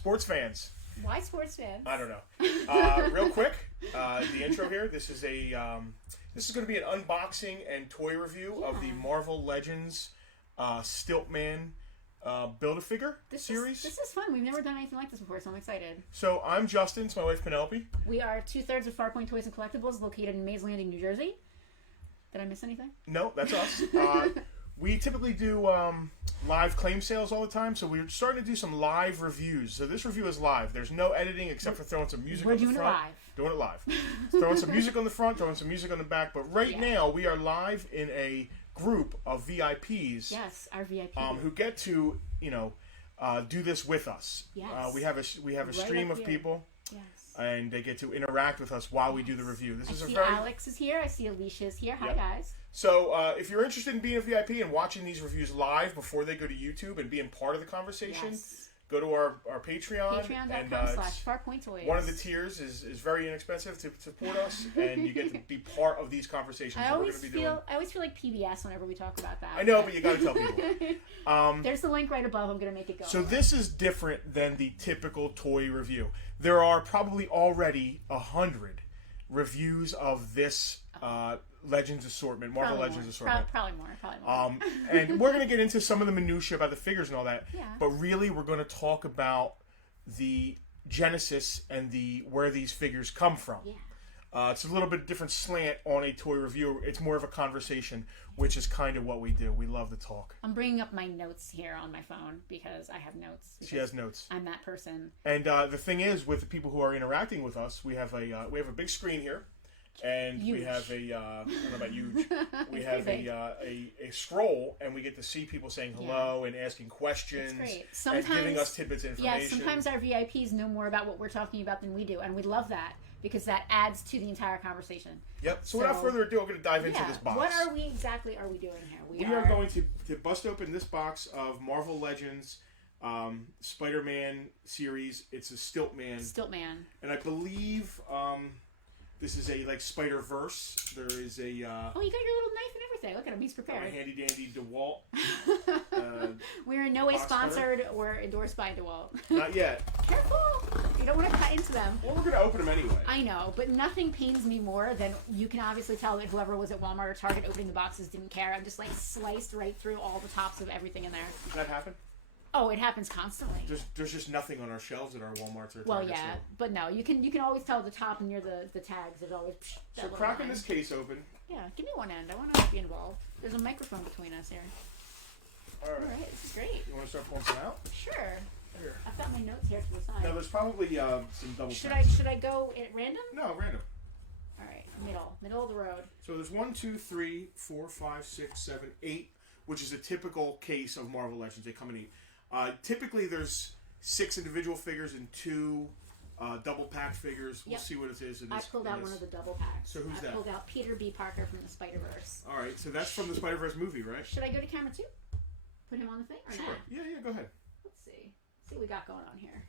Sports fans. Why sports fans? I don't know. Real quick, the intro here. This is going to be an unboxing and toy review of the Marvel Legends Stilt-Man Build-A-Figure series. This is fun. We've never done anything like this before, so I'm excited. So I'm Justin. It's my wife Penelope. We are 2/3 of Farpoint Toys and Collectibles, located in Mays Landing, New Jersey. Did I miss anything? No, that's us. We typically do live claim sales all the time, so we're starting to do some live reviews. So this review is live. There's no editing except for throwing some music on the front. We're doing it live. Throwing some music on the front, throwing some music on the back. But right now, we are live in a group of VIPs. Yes, our VIPs. Who get to, do this with us. Yes. We have a stream of people. Yes. And they get to interact with us while we do the review. I see Alex is here. I see Alicia is here. Hi, guys. So if you're interested in being a VIP and watching these reviews live before they go to YouTube and being part of the conversation, go to our Patreon. Patreon.com/FarPointToys. One of the tiers is very inexpensive to support us, and you get to be part of these conversations. I always feel like PBS whenever we talk about that. I know, but you got to tell people. There's the link right above. I'm going to make it go. So this is different than the typical toy review. There are probably already 100 reviews of this Legends assortment, Marvel Legends assortment. Probably more. And we're going to get into some of the minutiae about the figures and all that. Yeah. But really, we're going to talk about the genesis and where these figures come from. Yeah. It's a little bit different slant on a toy review. It's more of a conversation, which is kind of what we do. We love to talk. I'm bringing up my notes here on my phone because I have notes. She has notes. I'm that person. And the thing is, with the people who are interacting with us, we have a big screen here. And huge. We have I don't know about huge. We have a scroll, and we get to see people saying hello and asking questions. That's great. Sometimes, and giving us tidbits of information. Yeah, sometimes our VIPs know more about what we're talking about than we do, and we love that because that adds to the entire conversation. Yep. So without further ado, we're going to dive into this box. What are we exactly doing here? We are going to bust open this box of Marvel Legends Spider-Man series. It's a Stilt-Man. Stilt-Man. And I believe... this is a Spider-Verse. There is a... oh, you got your little knife and everything. Look at him. He's prepared. My handy-dandy DeWalt. We're in no way sponsored or endorsed by DeWalt. Not yet. Careful. You don't want to cut into them. Well, we're going to open them anyway. I know, but nothing pains me more than you can obviously tell that whoever was at Walmart or Target opening the boxes didn't care. I'm just sliced right through all the tops of everything in there. Does that happen? Oh, it happens constantly. There's just nothing on our shelves at our Walmarts or Targets. Well, yeah, but no, you can always tell the top and near the tags. There's always. So cracking this case open. Yeah, give me one end. I want to be involved. There's a microphone between us here. All right. This is great. You want to start pulling some out? Sure. Here. I've got my notes here to the side. No, there's probably some double. Should I go at random? No, random. All right, middle of the road. So there's 1, 2, 3, 4, 5, 6, 7, 8, which is a typical case of Marvel Legends. They come in 8. Typically, there's 6 individual figures and 2 double pack figures. We'll see what it is. I pulled out one of the double packs. So who's that? I pulled out Peter B. Parker from the Spider-Verse. All right, so that's from the Spider-Verse movie, right? Should I go to camera 2? Put him on the thing or sure. not? Yeah, go ahead. Let's see. See what we got going on here.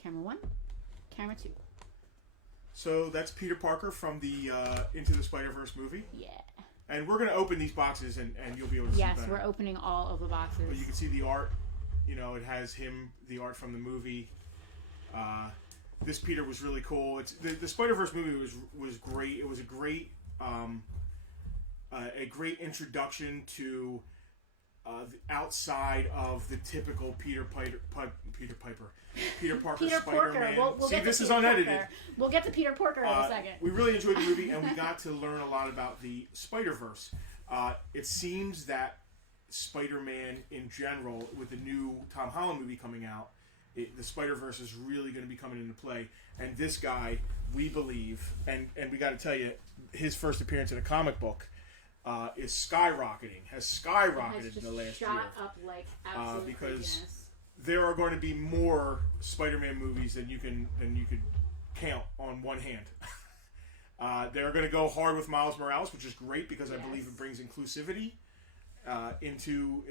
Camera 1, camera 2. So that's Peter Parker from the Into the Spider-Verse movie. Yeah. And we're going to open these boxes, and you'll be able to see better. Yes, we're opening all of the boxes. But you can see the art. It has the art from the movie. This Peter was really cool. It's the Spider-Verse movie was great. It was a great introduction to the outside of the typical Peter Parker Spider-Man. We'll see, get this to is Peter unedited. Porker. We'll get to Peter Porker in a second. We really enjoyed the movie, and we got to learn a lot about the Spider-Verse. It seems that Spider-Man in general, with the new Tom Holland movie coming out, the Spider-Verse is really going to be coming into play. And this guy, we believe, and we got to tell you, his first appearance in a comic book has skyrocketed in the last year. Shot up like absolute because craziness. There are going to be more Spider-Man movies than you could count on one hand. They're going to go hard with Miles Morales, which is great because I believe it brings inclusivity into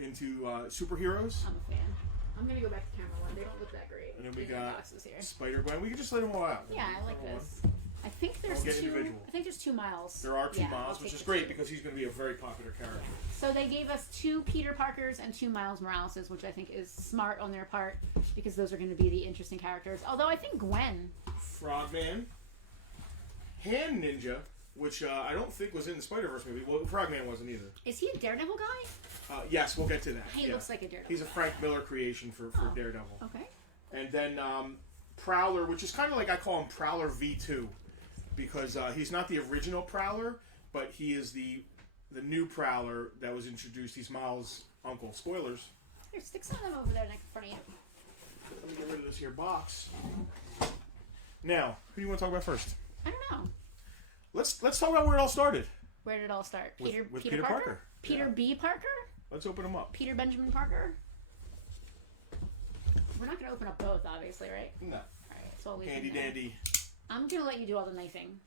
superheroes. I'm a fan. I'm gonna go back to camera 1. They don't look that great. And then we got Spider-Gwen. We can just let them all out. Yeah, I like this. I think there's We'll get two. individual. I think there's 2 Miles. There are 2 Yeah, Miles, I'll which take is the great 2. because he's going to be a very popular character. So they gave us 2 Peter Parkers and 2 Miles Moraleses, which I think is smart on their part because those are going to be the interesting characters. Although I think Gwen. Frogman, Hand Ninja, which I don't think was in the Spider-Verse movie. Well, Frogman wasn't either. Is he a Daredevil guy? Yes, we'll get to that. He looks like a Daredevil. He's a Frank Miller creation for Daredevil. Okay. And then Prowler, which is kind of like I call him Prowler V2, because he's not the original Prowler, but he is the new Prowler that was introduced. He's Miles' uncle. Spoilers. Here, stick some of them over there in front of you. Let me get rid of this here box. Now, who do you want to talk about first? I don't know. Let's talk about where it all started. Where did it all start? With Peter Parker. Peter Yeah. B. Parker? Let's open them up. Peter Benjamin Parker? We're not going to open up both, obviously, right? No. Alright, so I'll leave Handy them there. dandy, I'm going to let you do all the knifing.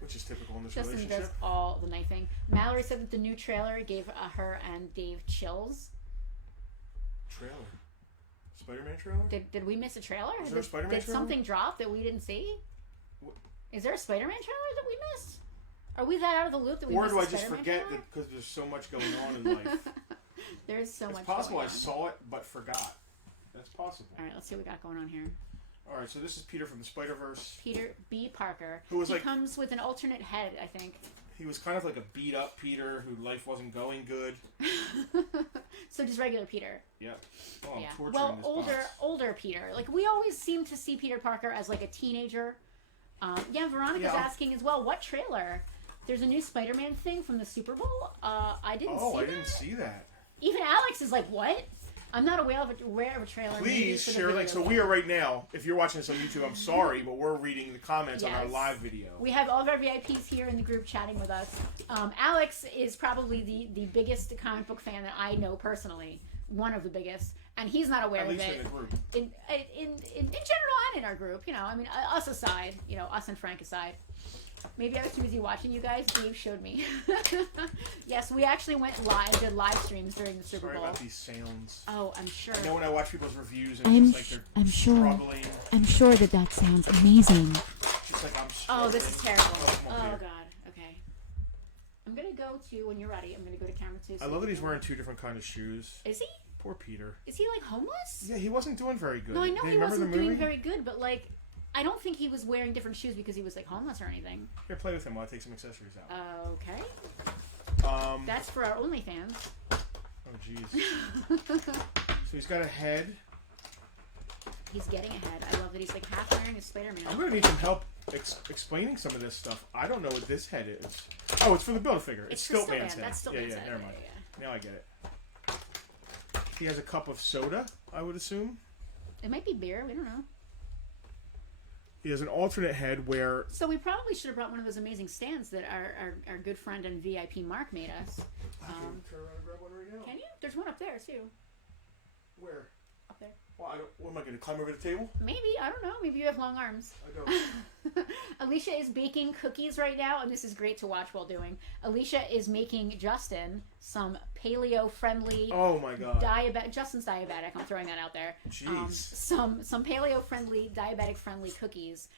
which is typical in this Justin relationship. does all the knifing. Mallory said that the new trailer gave her and Dave chills. Trailer. Spider-Man trailer? Did we miss a trailer? Is there a Spider-Man did trailer? something drop that we didn't see? What? Is there a Spider-Man trailer that we missed? Are we that out of the loop that we Or missed do a I just Spider-Man forget trailer? that because there's so much going on in life? There's so It's much possible going I on. saw it but forgot. That's possible. Alright, let's see what we got going on here. Alright, so this is Peter from the Spider-Verse. Peter B. Parker. Who was he like- comes with an alternate head, I think. He was kind of like a beat-up Peter who life wasn't going good. So just regular Peter. Yep. Oh, I'm Yeah. torturing Well, this box. older Peter. Like we always seem to see Peter Parker as like a teenager. Veronica's Yeah. asking as well, what trailer? There's a new Spider-Man thing from the Super Bowl. I didn't see Oh, I that. didn't see that. Even Alex is like, what? I'm not aware of a trailer. maybe Please for the share video links. So game. we are right now, if you're watching this on YouTube, I'm sorry, but we're reading the comments on our Yes. live video. We have all of our VIPs here in the group chatting with us. Alex is probably the biggest comic book fan that I know personally. One of the biggest. And he's not aware At of least it. in the group. In general and in our group, I mean, us aside, us and Frank aside. Maybe I was too busy watching you guys. Dave showed me. Yes, we actually did live streams during the Super Sorry Bowl. about these sounds. Oh, I'm sure. I know when I watch people's reviews and it's just like they're struggling. I'm sure that sounds amazing. Just like I'm struggling. Oh, this is terrible. Oh, come on, Oh, Peter. God. Okay. I'm going to go to, when you're ready, I'm going to go to camera 2. I love that he's wearing 2 different kind of shoes. Is he? Poor Peter. Is he, like, homeless? Yeah, he wasn't doing very good. No, I know Do you he remember wasn't the movie? doing very good, but, like, I don't think he was wearing different shoes because he was, like, homeless or anything. Here, play with him while I take some accessories out. Okay. That's for our OnlyFans. Oh, jeez. So he's got a head. He's getting ahead. I love that he's, like, half wearing his Spider-Man. I'm going to need some help explaining some of this stuff. I don't know what this head is. Oh, it's for the Build-A-Figure. It's for Stiltman's head. That's Stiltman's yeah, head. never mind. Yeah. Now I get it. He has a cup of soda, I would assume. It might be beer. We don't know. He has an alternate head where... So we probably should have brought one of those amazing stands that our good friend and VIP Mark made us. I can turn around and grab one right now. Can you? There's one up there, too. Where? Up there. Well, what am I going to climb over the table? Maybe. I don't know. Maybe you have long arms. I don't. Alicia is baking cookies right now, and this is great to watch while doing. Alicia is making Justin some paleo-friendly... Oh, my God. Justin's diabetic. I'm throwing that out there. Jeez. Some paleo-friendly, diabetic-friendly cookies,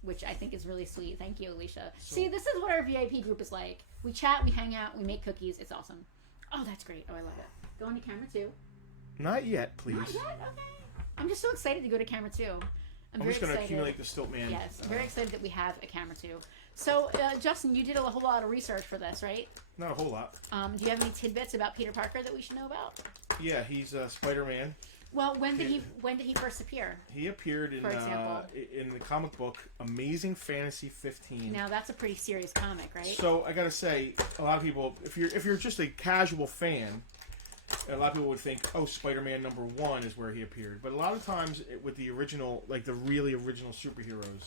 which I think is really sweet. Thank you, Alicia. See, this is what our VIP group is like. We chat, we hang out, we make cookies. It's awesome. Oh, that's great. Oh, I love it. Go into camera 2. Not yet, please. Not yet? Okay. I'm just so excited to go to camera 2. I'm just going to accumulate the Stiltman. Yes, I'm very excited that we have a camera 2. So, Justin, you did a whole lot of research for this, right? Not a whole lot. Do you have any tidbits about Peter Parker that we should know about? Yeah, he's Spider-Man. Well, when did he first appear? He appeared in For example? In the comic book Amazing Fantasy 15. Now that's a pretty serious comic, right? So I gotta say, a lot of people, if you're just a casual fan, a lot of people would think, oh, Spider-Man #1 is where he appeared. But a lot of times with the original, like the really original superheroes,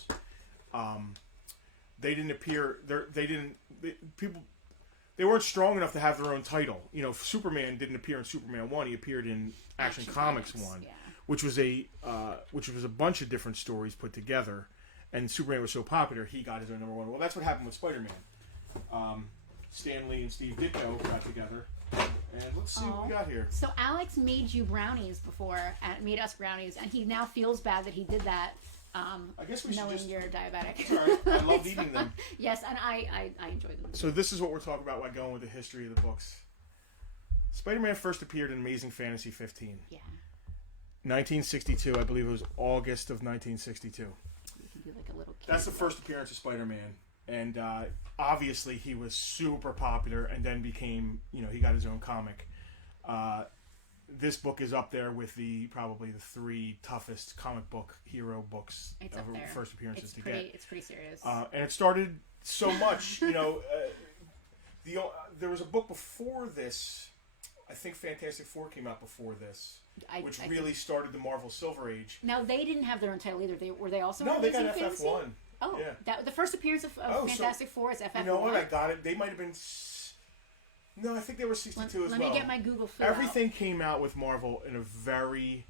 they didn't appear. They weren't strong enough to have their own title. You know, Superman didn't appear in Superman 1. He appeared in Action Comics 1, yeah. which was a bunch of different stories put together. And Superman was so popular, he got his own #1. Well, that's what happened with Spider-Man. Stan Lee and Steve Ditko got together. And let's see what we got here. So Alex made you brownies before, made us brownies, and he now feels bad that he did that I guess we should knowing just... you're diabetic. It's all right. I love eating them. Yes, and I enjoy them. So this is what we're talking about while going with the history of the books. Spider-Man first appeared in Amazing Fantasy 15. Yeah. 1962, I believe it was August of 1962. You can be like a little kid. That's the first appearance of Spider-Man. And obviously he was super popular and then became, he got his own comic. This book is up there with probably the 3 toughest comic book hero books It's of up there. first appearances It's to pretty, get. It's pretty serious. And it started so much, there was a book before this. I think Fantastic Four came out before this, which really started the Marvel Silver Age. Now they didn't have their own title either. Were they also? No, they got Amazing Fantasy? FF1. Oh, yeah. The first appearance of Fantastic Four is FF1. You know what? I got it. They might have been. No, I think they were 62 as well. Let me get my Google fill Everything came out with Marvel in a very.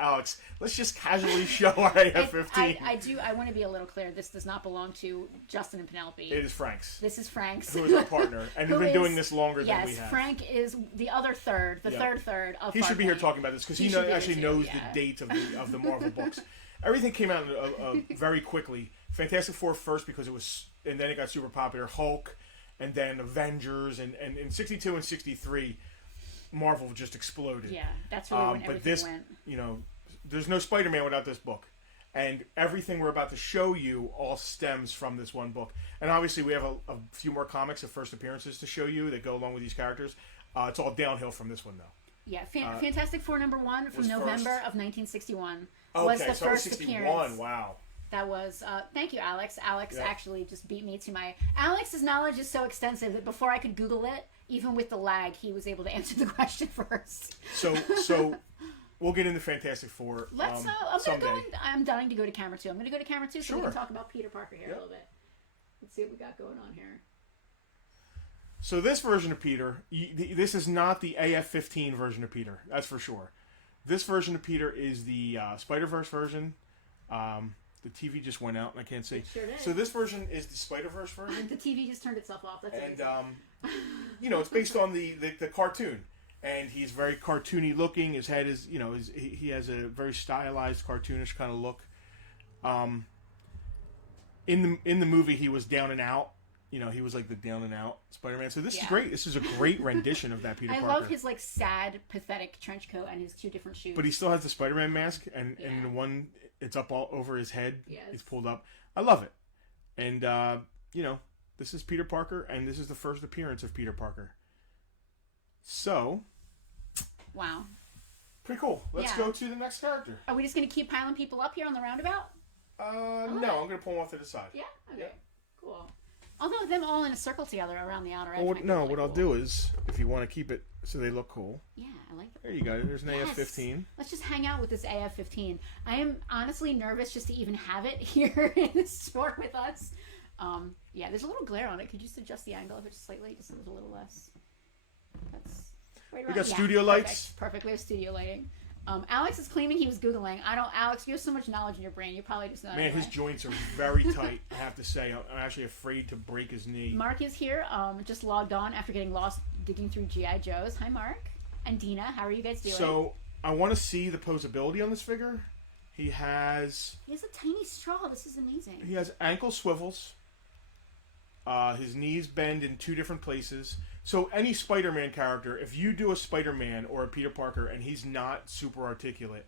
Alex, let's just casually show our AF-15. I want to be a little clear. This does not belong to Justin and Penelope. It is Frank's. This is Frank's. Who is our partner. And he's been doing this longer than we have. Yes, Frank is the other third, third of He should be here talking about this because he actually knows the dates of the Marvel books. Everything came out very quickly. Fantastic Four first because it was, and then it got super popular. Hulk, and then Avengers, and in 62 and 63, Marvel just exploded. Yeah, that's really when everything went. There's no Spider-Man without this book. And everything we're about to show you all stems from this one book. And obviously we have a few more comics of first appearances to show you that go along with these characters. It's all downhill from this one, though. Yeah, Fantastic Four #1 from November of 1961 was was the so first 61. appearance. Wow. That was, thank you, Alex. Alex actually just beat me to my... Alex's knowledge is so extensive that before I could Google it, even with the lag, he was able to answer the question first. So we'll get into Fantastic Four I'm dying to go to camera 2. I'm going to go to camera 2 so we Sure. can talk about Peter Parker here a little bit. Let's see what we got going on here. So this version of Peter, this is not the AF-15 version of Peter, that's for sure. This version of Peter is the Spider-Verse version. The TV just went out and I can't see. It sure did. So this version is the Spider-Verse version. The TV just turned itself off. That's and amazing. it's based on the cartoon, and he's very cartoony looking. His head is, he has a very stylized, cartoonish kind of look. In the movie, he was down and out. He was like the down and out Spider-Man. So this is great. This is a great rendition of that Peter Parker. I love his sad, pathetic trench coat and his 2 different shoes. But he still has the Spider-Man mask, and the one it's up all over his head. Yes. It's pulled up. I love it. And this is Peter Parker, and this is the first appearance of Peter Parker. So, wow, pretty cool. Let's go to the next character. Are we just going to keep piling people up here on the roundabout? No, I'm going to pull them off to the side. Yeah. Okay. Yeah. Cool. Although them all in a circle together around the outer edge. Well, might be really what I'll cool. do is, if you want to keep it so they look cool. Yeah, I like that. There you go. There's an Yes. AF-15. Let's just hang out with this AF-15. I am honestly nervous just to even have it here in the store with us. Yeah, there's a little glare on it. Could you just adjust the angle of it just slightly, just so there's a little less? That's right around. We got studio lights. Perfect. We have studio lighting. Alex is claiming he was Googling. Alex, you have so much knowledge in your brain. You probably just know. Man, his joints are very tight. I have to say, I'm actually afraid to break his knee. Mark is here. Just logged on after getting lost digging through GI Joes. Hi, Mark and Dina. How are you guys doing? So I want to see the posability on this figure. He has a tiny straw. This is amazing. He has ankle swivels. His knees bend in 2 different places. So any Spider-Man character, if you do a Spider-Man or a Peter Parker and he's not super articulate,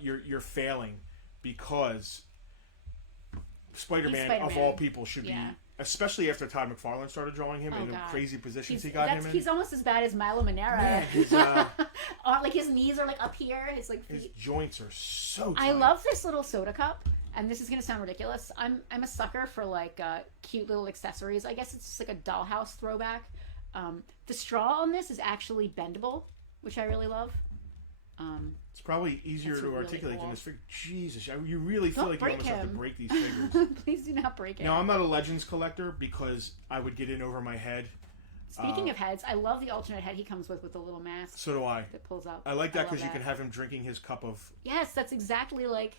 you're failing, because Spider-Man of all people should be, especially after Todd McFarlane started drawing him in the crazy positions he got him in. He's almost as bad as Milo Manera. Man, his, like his knees are like up here. His joints are so tight. I love this little soda cup. And this is gonna sound ridiculous. I'm a sucker for cute little accessories. I guess it's just like a dollhouse throwback. The straw on this is actually bendable, which I really love. It's probably easier to articulate cool. than this figure. Jesus, you really feel like you almost have to break these figures. Please do not break it. Now, I'm not a Legends collector because I would get in over my head. Speaking of heads, I love the alternate head he comes with the little mask. So do I. That pulls up. I like that because you can have him drinking his cup of... Yes, that's exactly like...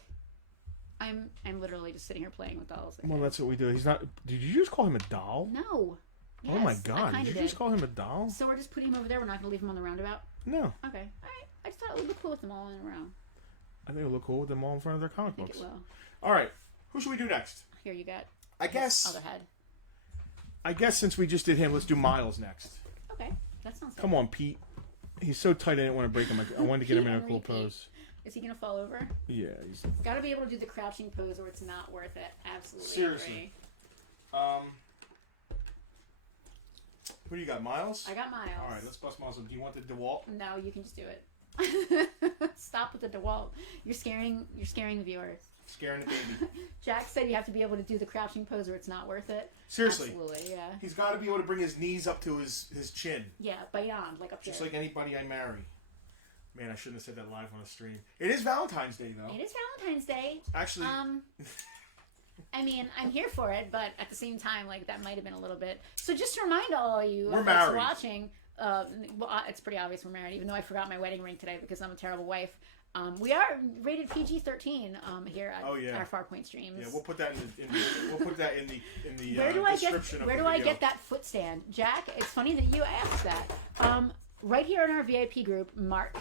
I'm literally just sitting here playing with dolls. Well, that's what we do. He's not... Did you just call him a doll? No. Yes, oh my god, did you just call him a doll? So we're just putting him over there? We're not going to leave him on the roundabout? No. Okay. Alright. I just thought it would look cool with them all in a row. I think it'll look cool with them all in front of their comic I think books. it will. All right, who should we do next? Here you got. I guess. Other head. I guess since we just did him, let's do Miles next. Okay, that sounds good. Come on, Pete. He's so tight. I didn't want to break him. I wanted to get him in a cool Pete. pose. Is he gonna fall over? Yeah. He's... Got to be able to do the crouching pose, or it's not worth it. Absolutely. Seriously. Agree. Who do you got, Miles? I got Miles. All right, let's bust Miles up. Do you want the DeWalt? No, you can just do it. Stop with the DeWalt. You're scaring the viewers. Scaring the baby. Jack said you have to be able to do the crouching pose, or it's not worth it. Seriously. Absolutely, yeah. He's got to be able to bring his knees up to his chin. Yeah, beyond, like up Just there. like anybody I marry. Man, I shouldn't have said that live on a stream. It is Valentine's Day, though. It is Valentine's Day. Actually... I mean, I'm here for it, but at the same time, like, that might have been a little bit... So just to remind all of you We're folks married. watching, it's pretty obvious we're married, even though I forgot my wedding ring today because I'm a terrible wife. We are rated PG-13 here at our Farpoint streams. Yeah, we'll put that in the Where do description of the Where do I video. get that foot stand? Jack, it's funny that you asked that. Right here in our VIP group, Mark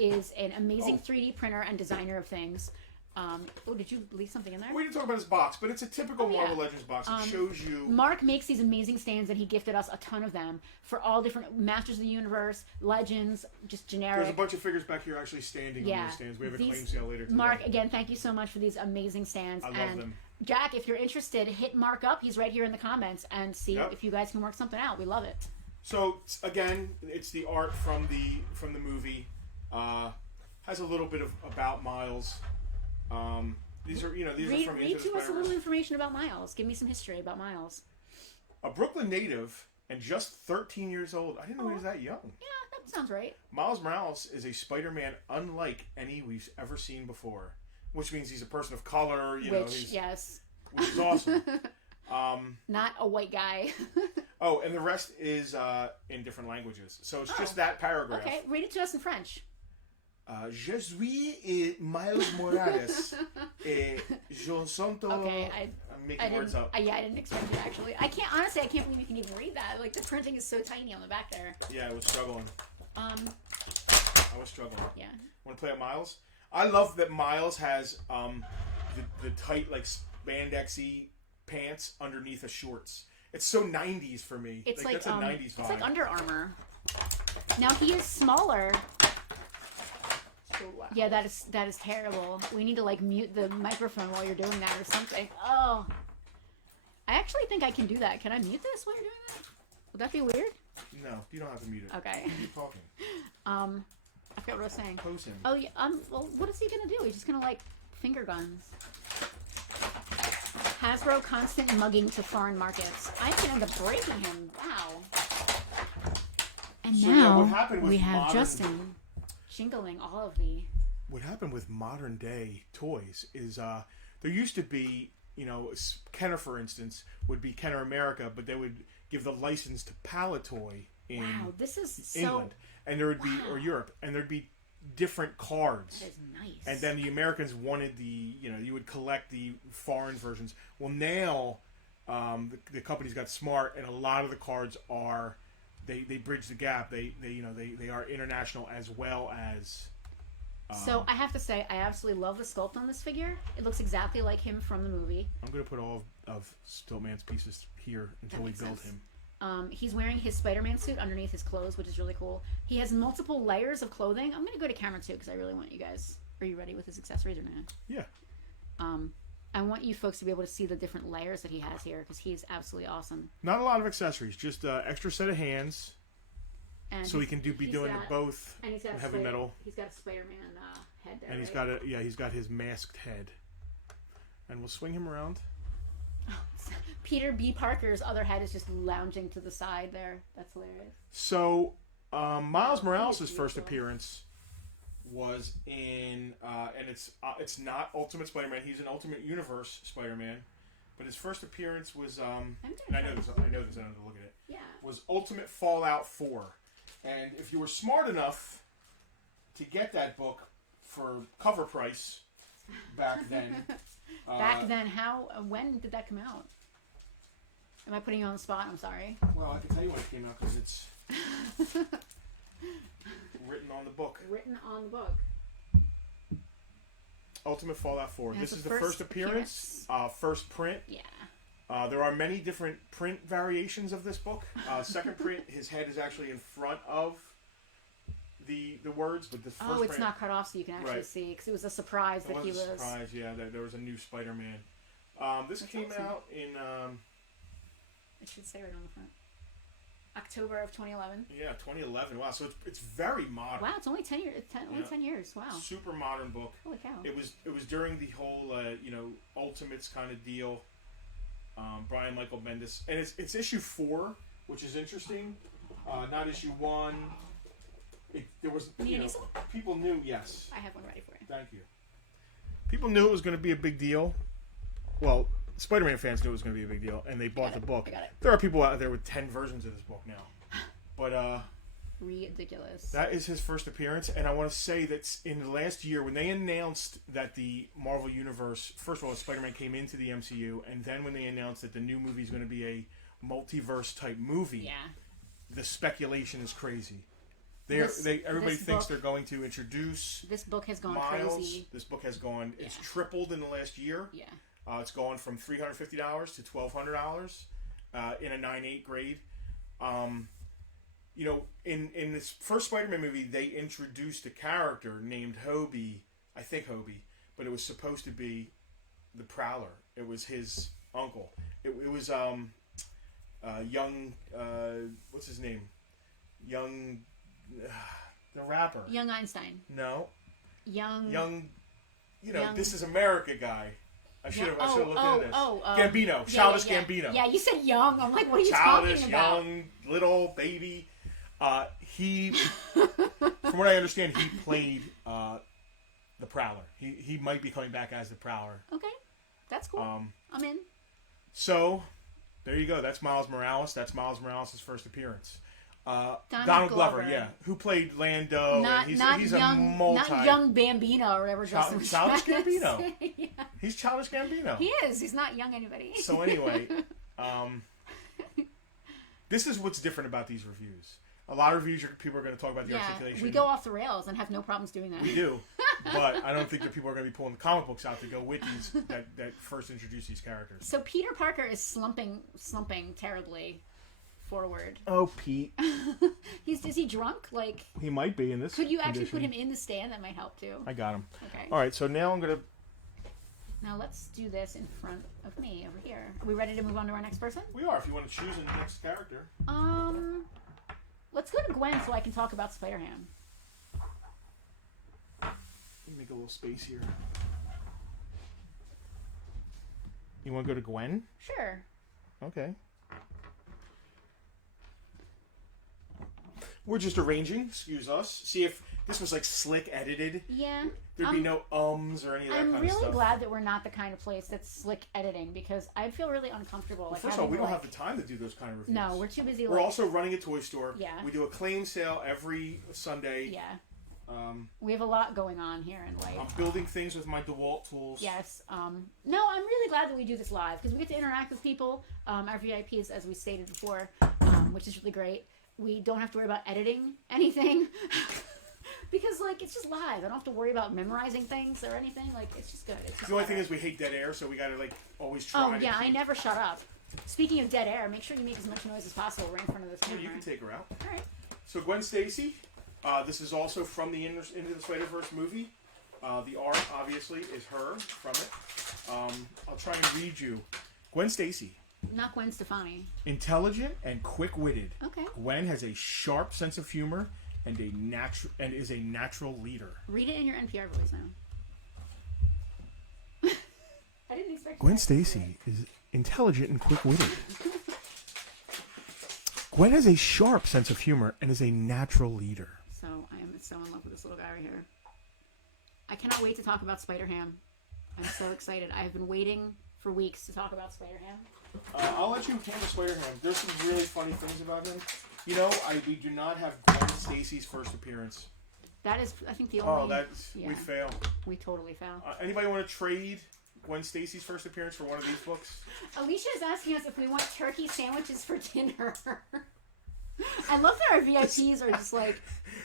is an amazing 3D printer and designer of things. Did you leave something in there? We didn't talk about his box, but it's a typical Marvel Legends box. It shows you... Mark makes these amazing stands, and he gifted us a ton of them for all different Masters of the Universe, Legends, just generic. There's a bunch of figures back here actually standing on those stands. We have a claim sale later today. Mark, again, thank you so much for these amazing stands. I love them. Jack, if you're interested, hit Mark up. He's right here in the comments, and see if you guys can work something out. We love it. So, again, it's the art from the movie. Has a little bit of about Miles. These are from Into the Read to us a Spider-Verse. little information about Miles. Give me some history about Miles. A Brooklyn native and just 13 years old. I didn't know he was that young. Yeah, that sounds right. Miles Morales is a Spider-Man unlike any we've ever seen before, which means he's a person of color. Which is awesome. Not a white guy. And the rest is in different languages. So it's just that paragraph. Okay, read it to us in French. Je suis Miles Morales. Et je sens Okay, I'm making words up. I didn't expect it, actually. I can't believe you can even read that. Like, the printing is so tiny on the back there. Yeah, I was struggling. I was struggling. Yeah. Want to play at Miles? I love that Miles has the tight, like, spandexy pants underneath his shorts. It's so 90s for me. It's that's a 90s vibe. It's like Under Armour. Now, he is smaller. Wow. Yeah, that is terrible. We need to like mute the microphone while you're doing that or something. Oh, I actually think I can do that. Can I mute this while you're doing that? Would that be weird? No, you don't have to mute it. Okay. Keep talking. I forgot what I was saying. Pose him. Oh yeah. Well, what is he gonna do? He's just gonna like finger guns. Hasbro constant mugging to foreign markets. I could end up breaking him. Wow. And So, now what happened with we have modern- Justin. Jingling all of the. What happened with modern day toys is there used to be, Kenner, for instance, would be Kenner America, but they would give the license to Palatoy in Wow, this is England, and there would be or Europe, and there'd be different cards. That is nice. And then the Americans wanted you would collect the foreign versions. Well, now the companies got smart, and a lot of the cards are they bridge the gap. They are international as well as. So I have to say, I absolutely love the sculpt on this figure. It looks exactly like him from the movie. I'm gonna put all of Stiltman's pieces here until we build him. He's wearing his Spider-Man suit underneath his clothes, which is really cool. He has multiple layers of clothing. I'm going to go to camera too because I really want you guys... Are you ready with his accessories or not? Yeah. I want you folks to be able to see the different layers that he has here because he's absolutely awesome. Not a lot of accessories, just extra set of hands. And So he can be doing both and he's got heavy metal. He's got a Spider-Man head there, And he's right? he's got his masked head. And we'll swing him around. Peter B. Parker's other head is just lounging to the side there. That's hilarious. So, Miles Morales' He's first beautiful. appearance was in, and it's not Ultimate Spider-Man. He's an Ultimate Universe Spider-Man, but his first appearance was, and I know this. I know this. I don't have to look at it. Yeah. Was Ultimate Fallout 4, and if you were smart enough to get that book for cover price back then, Back then, when did that come out? Am I putting you on the spot? I'm sorry. well, I can tell you when it came out because it's written on the book. Written on the book. Ultimate Fallout 4. And This it's is the the first first appearance, first print. Yeah. There are many different print variations of this book. Second print, his head is actually in front of the words, but the first Oh, it's print, not cut off so you can actually Right. see, because it was a surprise that it he was was... a surprise, yeah, that there was a new Spider-Man. This That's came awesome. out in, It should say right on the front. October of 2011. 2011. Wow, so it's very modern. Wow, it's only 10 years. Only 10 years. Wow. Super modern book. Holy cow. It was during the whole Ultimates kind of deal. Brian Michael Bendis, and it's issue 4, which is interesting. Not issue 1. There was people knew. Yes, I have one ready for you. thank you. People knew it was going to be a big deal. Well, Spider-Man fans knew it was going to be a big deal, and they bought the book. I got it. There are people out there with 10 versions of this book now, but Ridiculous. that is his first appearance, and I want to say that in the last year, when they announced that the Marvel Universe, first of all, Spider-Man came into the MCU, and then when they announced that the new movie is going to be a multiverse-type movie, Yeah. the speculation is crazy. Everybody this thinks book- they're going to introduce This book has gone Miles. crazy. This book has gone, it's Yeah. tripled in the last year. Yeah. It's gone from $350 to $1,200 in a 9/8 grade. In this first Spider-Man movie, they introduced a character named Hobie, I think Hobie, but it was supposed to be the Prowler. It was his uncle. It was young, what's his name? Young, the rapper. Young Einstein. No. Young. Young, Young- This is America guy. I should have looked into this. Gambino, Yeah, Childish yeah. Gambino. Yeah, you said young. I'm like, what are you Childish, talking about? young, little baby. He, from what I understand, he played the Prowler. He might be coming back as the Prowler. Okay, that's cool. I'm in. So, there you go. That's Miles Morales. That's Miles Morales' first appearance. Donald Glover, Glover. yeah, who played Lando. Not and he's young, a multi. not young Bambino or whatever. Justin was Childish trying to Gambino. say. Yeah. He's Childish Gambino. He is. He's not young anybody. So anyway, this is what's different about these reviews. A lot of reviews, people are going to talk about the articulation. We go off the rails and have no problems doing that. We do, but I don't think that people are going to be pulling the comic books out to go with these that first introduce these characters. So Peter Parker is slumping terribly forward. Oh, Pete. Is he drunk? Like, He might be in this. could you actually put him in the stand? That might help too. I got him. Okay. All right, so now I'm going to. Now let's do this in front of me over here. Are we ready to move on to our next person? We are. If you want to choose the next character. Let's go to Gwen so I can talk about Spider-Ham. Let me make a little space here. You want to go to Gwen? Sure. Okay. We're just arranging. Excuse us. See if this was like slick edited. Yeah. There'd be no ums or any of that I'm kind of really stuff. glad that we're not the kind of place that's slick editing because I'd feel really uncomfortable. Well, Like first of all, we having don't to, have the time to do those kind of reviews. No, we're too busy. We're like, also running a toy store. Yeah. We do a claim sale every Sunday. Yeah. Um, We have a lot going on here in life. I'm building things with my DeWalt tools. Yes. No, I'm really glad that we do this live because we get to interact with people, our VIPs, as we stated before, which is really great. We don't have to worry about editing anything because, like, it's just live. I don't have to worry about memorizing things or anything. Like, it's just good. It's just The only thing better. is we hate dead air, so we gotta like always try. Oh to yeah, I keep- never shut up. Speaking of dead air, make sure you make as much noise as possible right in front of this Yeah, camera. you can take her out. All right. So Gwen Stacy. This is also from the Into the Spider-Verse movie. The art, obviously, is her from it. I'll try and read you. Gwen Stacy. Not Gwen Stefani. Intelligent and quick-witted. Okay. Gwen has a sharp sense of humor and is a natural leader. Read it in your NPR voice now. I didn't expect. Gwen Stacy is intelligent and quick-witted. Gwen has a sharp sense of humor and is a natural leader. So I am so in love with this little guy right here. I cannot wait to talk about Spider-Ham. I'm so excited. I have been waiting for weeks to talk about Spider-Ham. I'll let you handle Spider-Man. There's some really funny things about him. You know, we do not have Gwen Stacy's first appearance. That is, I think, the only. We fail. We totally fail. Anybody want to trade Gwen Stacy's first appearance for one of these books? Alicia is asking us if we want turkey sandwiches for dinner. I love that our VIPs are just like.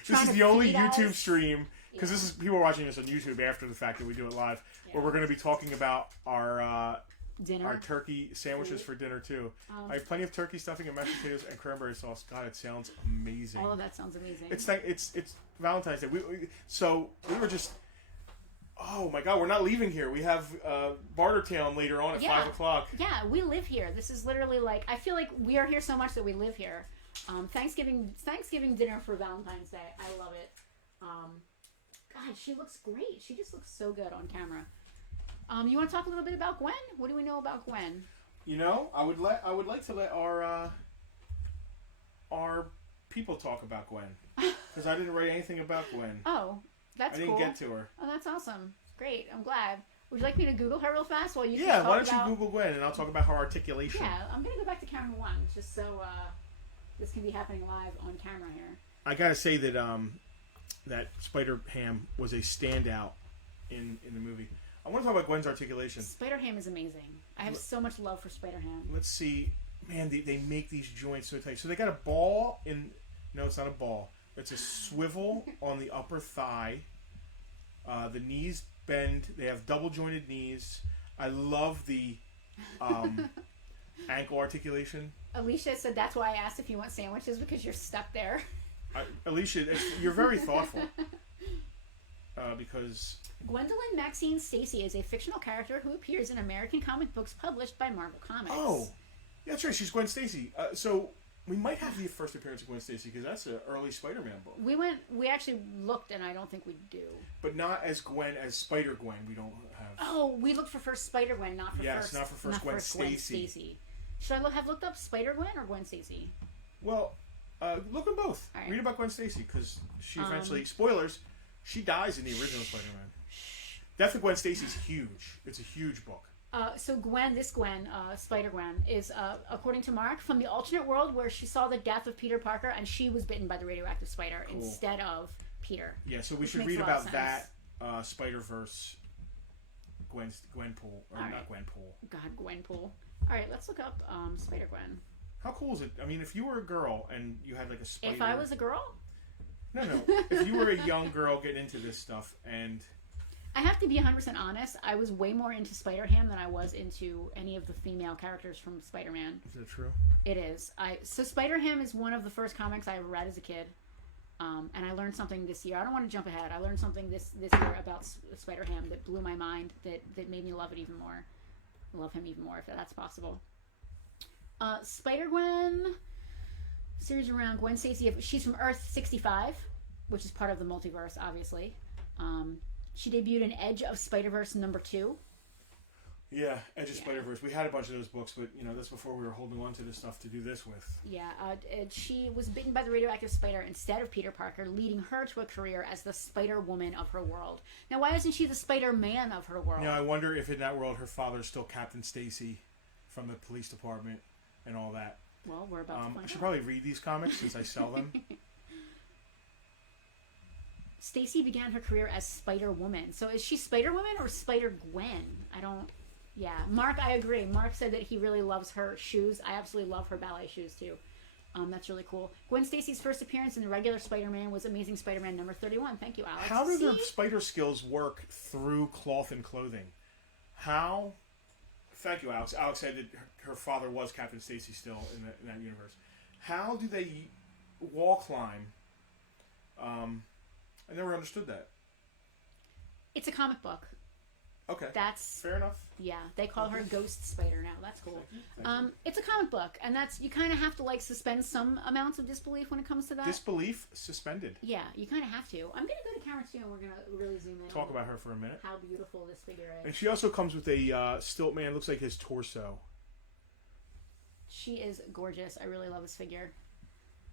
This is trying the to only feed YouTube us. stream because this is people are watching this on YouTube after the fact that we do it live, where we're going to be talking about our dinner, our turkey sandwiches for dinner too. I have plenty of turkey stuffing and mashed potatoes and cranberry sauce. God, it sounds amazing. all of that sounds amazing. It's Valentine's Day. So we were just. Oh my God, we're not leaving here. We have Bartertown later on at 5 o'clock. Yeah, we live here. This is literally like, I feel like we are here so much that we live here. Thanksgiving dinner for Valentine's Day. I love it. God, she looks great. She just looks so good on camera. You want to talk a little bit about Gwen? What do we know about Gwen? You know, I would like to let our people talk about Gwen, because I didn't write anything about Gwen. Oh. That's I cool. didn't get to her. Oh, that's awesome. Great. I'm glad. Would you like me to Google her real fast while you Yeah, talk why don't about... you Google Gwen and I'll talk about her articulation. Yeah, I'm going to go back to camera one just so this can be happening live on camera here. I got to say that that Spider-Ham was a standout in the movie. I want to talk about Gwen's articulation. Spider-Ham is amazing. I have so much love for Spider-Ham. Let's see. Man, they make these joints so tight. So they got a ball in... No, it's not a ball. It's a swivel on the upper thigh. The knees bend. They have double jointed knees. I love the ankle articulation. Alicia said that's why I asked if you want sandwiches, because you're stuck there. Alicia, you're very thoughtful. Because... Gwendolyn Maxine Stacy is a fictional character who appears in American comic books published by Marvel Comics. Oh, yeah, that's right. She's Gwen Stacy. So... We might have the first appearance of Gwen Stacy because that's an early Spider-Man book. We actually looked, and I don't think we do. But not as Gwen, as Spider-Gwen. We don't have. Oh, we looked for first Spider-Gwen, not for not for first Gwen Stacy. Should I have looked up Spider-Gwen or Gwen Stacy? Well, look at both. Right. Read about Gwen Stacy because she eventually, spoilers, she dies in the original Spider-Man. Death of Gwen Stacy is huge. It's a huge book. So Gwen, Spider-Gwen, is, according to Mark, from the alternate world where she saw the death of Peter Parker and she was bitten by the radioactive spider instead of Peter. Yeah, so we should read about that Spider-Verse Gwenpool. Or not Gwenpool. God, Gwenpool. Alright, let's look up Spider-Gwen. How cool is it? I mean, if you were a girl and you had like a spider... If I was a girl? No. If you were a young girl getting into this stuff and... I have to be 100% honest. I was way more into Spider-Ham than I was into any of the female characters from Spider-Man. Is that true? It is. So Spider-Ham is one of the first comics I ever read as a kid. And I learned something this year. I don't want to jump ahead. I learned something this year about Spider-Ham that blew my mind, that made me love it even more. Love him even more, if that's possible. Spider-Gwen, series around Gwen Stacy. She's from Earth 65, which is part of the multiverse, obviously. She debuted in Edge of Spider-Verse #2. Yeah, Edge of Spider-Verse. We had a bunch of those books, but that's before we were holding on to this stuff to do this with. Yeah, she was bitten by the radioactive spider instead of Peter Parker, leading her to a career as the Spider-Woman of her world. Now, why isn't she the Spider-Man of her world? I wonder if in that world her father's still Captain Stacy from the police department and all that. Well, we're about to find out. I should probably read these comics since I sell them. Stacy began her career as Spider-Woman. So is she Spider-Woman or Spider-Gwen? I don't... Yeah. Mark, I agree. Mark said that he really loves her shoes. I absolutely love her ballet shoes, too. That's really cool. Gwen Stacy's first appearance in the regular Spider-Man was Amazing Spider-Man #31. Thank you, Alex. How do their spider skills work through cloth and clothing? How... Thank you, Alex. Alex said that her father was Captain Stacy still in that universe. How do they wall climb? I never understood that. It's a comic book. Okay. That's fair enough. Yeah, they call her Ghost Spider now. That's cool. It's a comic book, and you kind of have to suspend some amounts of disbelief when it comes to that. Disbelief suspended. Yeah, you kind of have to. I'm gonna go to camera 2, and we're gonna really zoom in. Talk about her for a minute. How beautiful this figure is. And she also comes with a Stiltman. Looks like his torso. She is gorgeous. I really love this figure.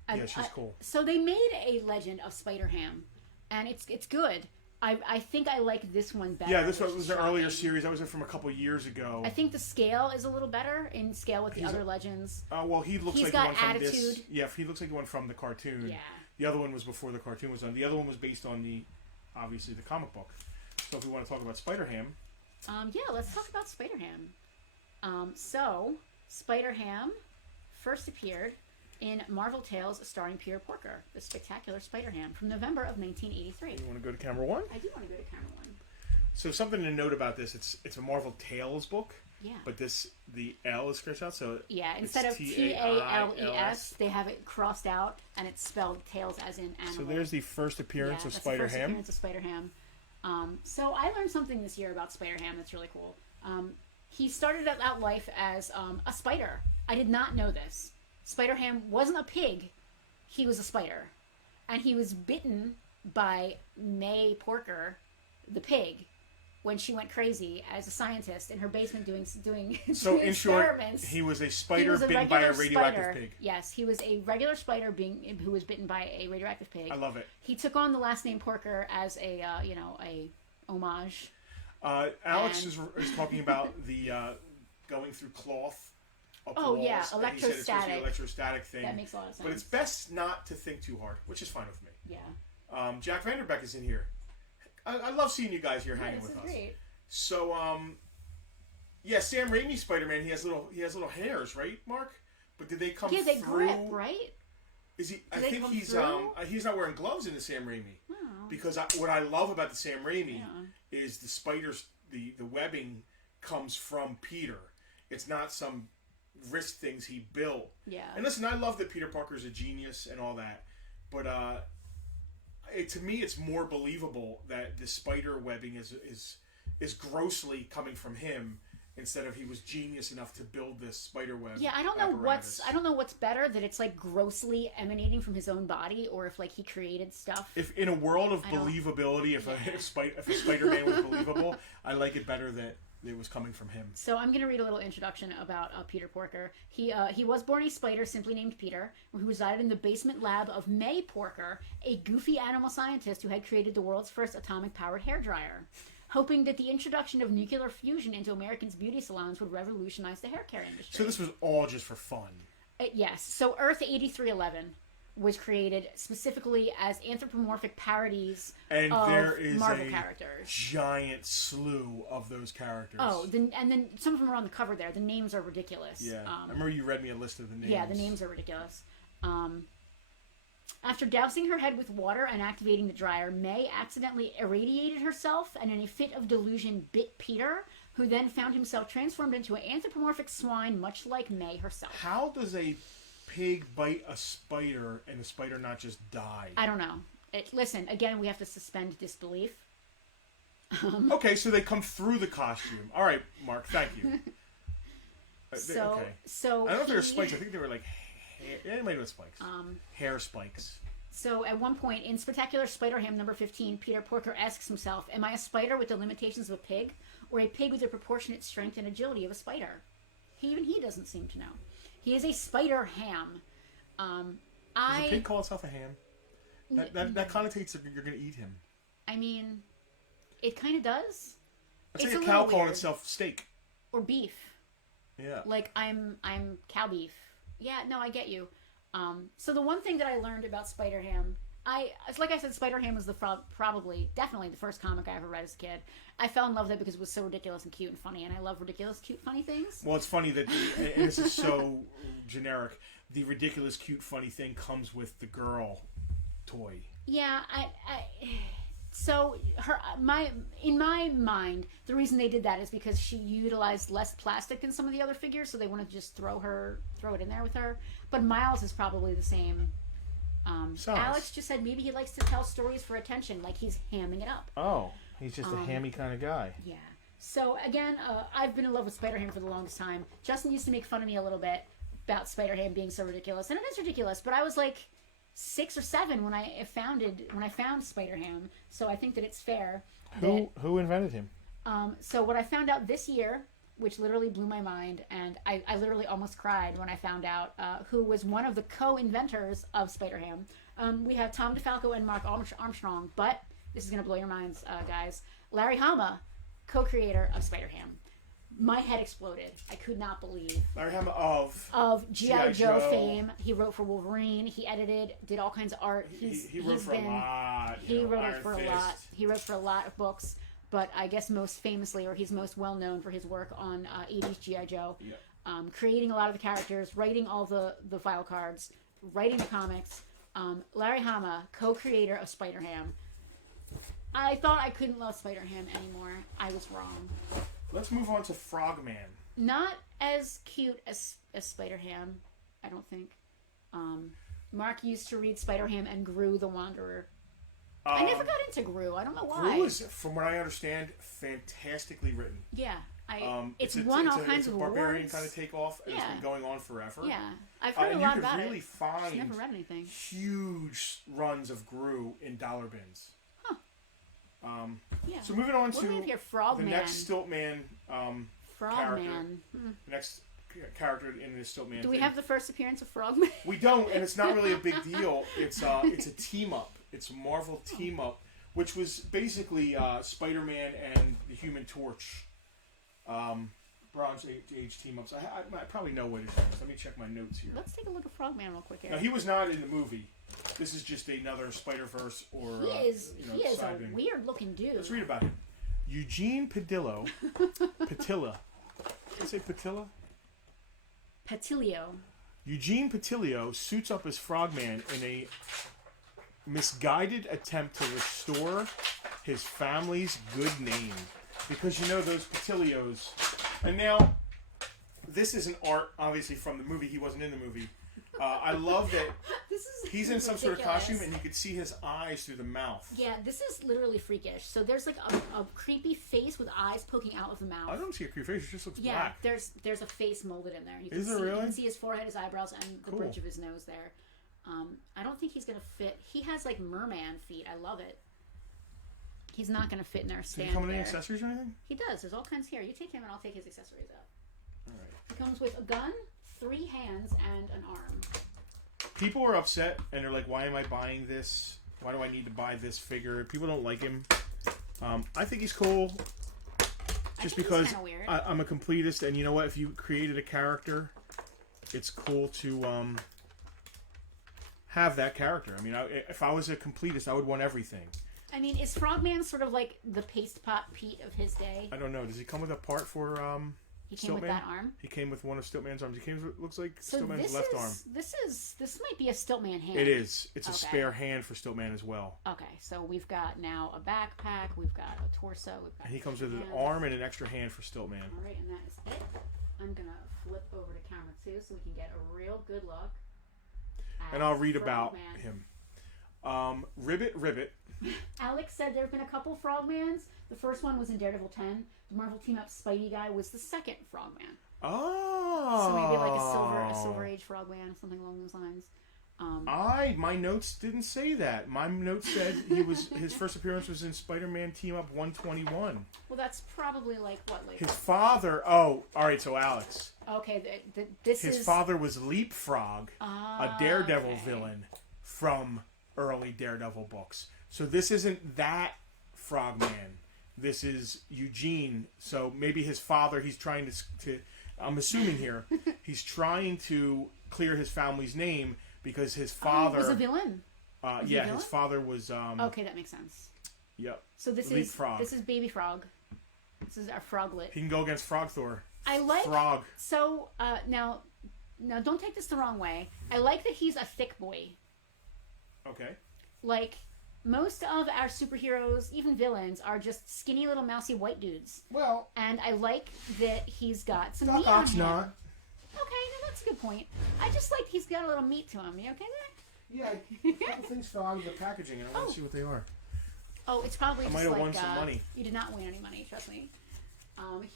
Yeah, she's cool. So they made a Legend of Spider-Ham, and it's good. I think I like this one better. Yeah, this one was an earlier series. That was from a couple years ago. I think the scale is a little better in scale with the other Legends. Well, he looks He's like got the one from attitude. this. Yeah, he looks like the one from the cartoon. Yeah. The other one was before the cartoon was done. The other one was based on obviously the comic book. So if we want to talk about Spider-Ham. Yeah, let's talk about Spider-Ham. So Spider-Ham first appeared in Marvel Tales starring Peter Porker, the Spectacular Spider-Ham, from November of 1983. You want to go to camera 1? I do want to go to camera 1. So something to note about this, it's a Marvel Tales book. Yeah. But the L is scratched out, so yeah, instead of Tales, they have it crossed out, and it's spelled Tales as in animal. So there's the first appearance of that's Spider-Ham. the first appearance of Spider-Ham. So I learned something this year about Spider-Ham that's really cool. He started out life as a spider. I did not know this. Spider-Ham wasn't a pig. He was a spider. And he was bitten by May Porker, the pig, when she went crazy as a scientist in her basement doing So in short, experiments. he was a spider bitten by a radioactive pig. Yes, he was a regular spider who was bitten by a radioactive pig. I love it. He took on the last name Porker as a a homage. Alex is talking about the going through cloth. Up Oh, walls, yeah, and he said it's supposed to be an electrostatic thing. That makes a lot of sense. But it's best not to think too hard, which is fine with me. Yeah. Jack Vanderbeck is in here. I love seeing you guys here hanging with us. Great. So, yeah, Sam Raimi's Spider-Man. He has little hairs, right, Mark? But did they come through? Yeah, they grip, right? Is he? Do I they think come he's through? he's not wearing gloves in the Sam Raimi. Oh. Because what I love about the Sam Raimi Yeah. is the spiders, the webbing comes from Peter. It's not some wrist things he built. Yeah. And listen, I love that Peter Parker's a genius and all that, but to me, it's more believable that the spider webbing is grossly coming from him instead of he was genius enough to build this spider web. Yeah, I don't know apparatus. what's better, that it's like grossly emanating from his own body, or if like he created stuff. If in a world of believability, if a Spider-Man was believable, I like it better that it was coming from him. So I'm going to read a little introduction about Peter Porker. He was born a spider simply named Peter, who resided in the basement lab of May Porker, a goofy animal scientist who had created the world's first atomic-powered hairdryer, hoping that the introduction of nuclear fusion into Americans' beauty salons would revolutionize the hair care industry. So this was all just for fun. Yes. So Earth 8311 was created specifically as anthropomorphic parodies and of there is Marvel a characters. Giant slew of those characters. Oh, and then some of them are on the cover there. The names are ridiculous. Yeah, I remember you read me a list of the names. Yeah, the names are ridiculous. After dousing her head with water and activating the dryer, May accidentally irradiated herself and in a fit of delusion bit Peter, who then found himself transformed into an anthropomorphic swine much like May herself. How does a pig bite a spider and the spider not just die? I don't know. Listen, again, we have to suspend disbelief. Okay, so they come through the costume. All right, Mark, thank you. So I don't know if they were spikes. I think they were like hair. Yeah, they might have been spikes. Hair spikes. So at one point in Spectacular Spider-Ham number 15, Peter Porker asks himself, am I a spider with the limitations of a pig, or a pig with the proportionate strength and agility of a spider? Even he doesn't seem to know. He is a Spider-Ham. Does a pig call itself a ham? That connotates that you're going to eat him. I mean, it kind of does. It's It's like a a cow little calling weird. itself steak. Or beef. Yeah. Like, I'm cow beef. Yeah, no, I get you. So the one thing that I learned about Spider-Ham, it's like I said, Spider-Ham was definitely the first comic I ever read as a kid. I fell in love with it because it was so ridiculous and cute and funny, and I love ridiculous, cute, funny things. Well, it's funny that, and this is so generic, the ridiculous, cute, funny thing comes with the girl toy. Yeah, so in my mind, the reason they did that is because she utilized less plastic than some of the other figures, so they wanted to just throw it in there with her. But Miles is probably the same. Alex just said maybe he likes to tell stories for attention, like he's hamming it up. Oh, he's just a hammy kind of guy. Yeah. So again, I've been in love with Spider-Ham for the longest time. Justin used to make fun of me a little bit about Spider-Ham being so ridiculous, and it is ridiculous. But I was like 6 or 7 when I found Spider-Ham, so I think that it's fair. Who invented him? So what I found out this year, which literally blew my mind, and I literally almost cried when I found out who was one of the co-inventors of Spider-Ham. We have Tom DeFalco and Mark Armstrong, but this is going to blow your minds, guys. Larry Hama, co-creator of Spider-Ham. My head exploded. I could not believe. Larry Hama of G.I. Joe fame. He wrote for Wolverine. He edited, did all kinds of art. He wrote for a lot. He wrote for a lot. He wrote for a lot of books. But I guess most famously, or he's most well known for his work on 80s G.I. Joe. Yeah. Creating a lot of the characters, writing all the file cards. writing the comics. Larry Hama, co-creator of Spider-Ham. I thought I couldn't love Spider-Ham anymore. I was wrong. Let's move on to Frogman. Not as cute as Spider-Ham, I don't think. Mark used to read Spider-Ham and Gru the Wanderer. I never got into Gru. I don't know why. Gru is, from what I understand, fantastically written. Yeah. It's won all kinds of awards. It's a barbarian kind of takeoff, and it's been going on forever. Yeah. I've heard a lot about it. And you can really find never read anything. huge runs of Gru in dollar bins. Huh. Yeah. So moving on to Frogman. the next Stiltman character. The next character in this Stiltman. Do we have the first appearance of Frogman? We don't, and it's not really a big deal. It's a team up. It's a Marvel team up, which was basically Spider-Man and the Human Torch. Bronze Age team ups. I probably know what it is. Let me check my notes here. Let's take a look at Frogman real quick here. Now, he was not in the movie. This is just another Spider-Verse or he is a thing. weird looking dude. Let's read about him. Eugene Padillo. Patilla. Did I say Patilla? Patilio. Eugene Patilio suits up as Frogman in a misguided attempt to restore his family's good name. Because you know those Patilios. And now, this is an art, obviously, from the movie. He wasn't in the movie. I love that he's in some sort of costume and you could see his eyes through the mouth. Yeah, this is literally freakish. So there's like a creepy face with eyes poking out of the mouth. I don't see a creepy face. It just looks black. Yeah, there's a face molded in there. You is there really? You can see his forehead, his eyebrows, and the bridge of his nose there. I don't think he's going to fit. He has like merman feet. I love it. He's not going to fit in our stand. Does he come with any accessories or anything? He does. There's all kinds here. You take him and I'll take his accessories out. All right. He comes with a gun, 3 hands, and an arm. People are upset and they're like, why am I buying this? Why do I need to buy this figure? People don't like him. I think he's cool. Just because I'm a completist, and you know what? If you created a character, it's cool to have that character. I mean, if I was a completist, I would want everything. I mean, is Frogman sort of like the paste pot Pete of his day? I don't know. Does he come with a part for He came with that arm? He came with one of Stiltman's arms. He came with, looks like Stiltman's left arm. This might be a Stiltman hand. It is. It's a spare hand for Stiltman as well. Okay, so we've got now a backpack, we've got a torso, we've got. And he comes with an arm and an extra hand for Stiltman. All right, and that is it. I'm gonna flip over to camera 2 so we can get a real good look. And I'll read about him. Ribbit. Alex said there have been a couple Frogmans. The first one was in Daredevil 10. The Marvel Team Up Spidey guy was the second Frogman. Oh. So maybe like a silver age Frogman, something along those lines. My notes didn't say that. My notes said his first appearance was in Spider-Man Team Up 121. Well, that's probably like what, like his father. Oh, all right. So Alex. Okay, his father was Leapfrog, a Daredevil villain from early Daredevil books. So this isn't that Frogman. This is Eugene. So maybe his father. He's trying to I'm assuming here he's trying to clear his family's name. Because his father was a villain. His father was. Okay, that makes sense. Yep. So this is Baby Frog. This is our Froglet. He can go against Frog Thor. I like Frog. So now, don't take this the wrong way. I like that he's a thick boy. Okay. Like most of our superheroes, even villains, are just skinny little mousy white dudes. Well. And I like that he's got some Doc meat on Ock's him. not. Okay, no, that's a good point. I just like he's got a little meat to him. You okay there? Yeah, a couple things fell out of the packaging, and I want to see what they are. Oh, it's probably just might have won some money. You did not win any money, trust me.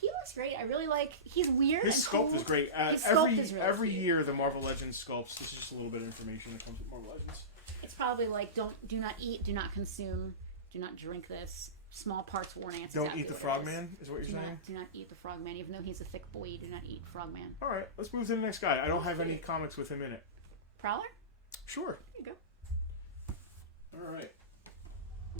He looks great. I really like. He's weird. His sculpt is great. His sculpt is really every cute. year the Marvel Legends sculpts. This is just a little bit of information that comes with Marvel Legends. It's probably like do not eat, do not consume, do not drink this. Small parts warning. It's don't eat the Frogman, is what you're saying? Do not eat the Frogman, even though he's a thick boy. Do not eat Frogman. All right, let's move to the next guy. I don't have any comics with him in it. Prowler? Sure. There you go. All right.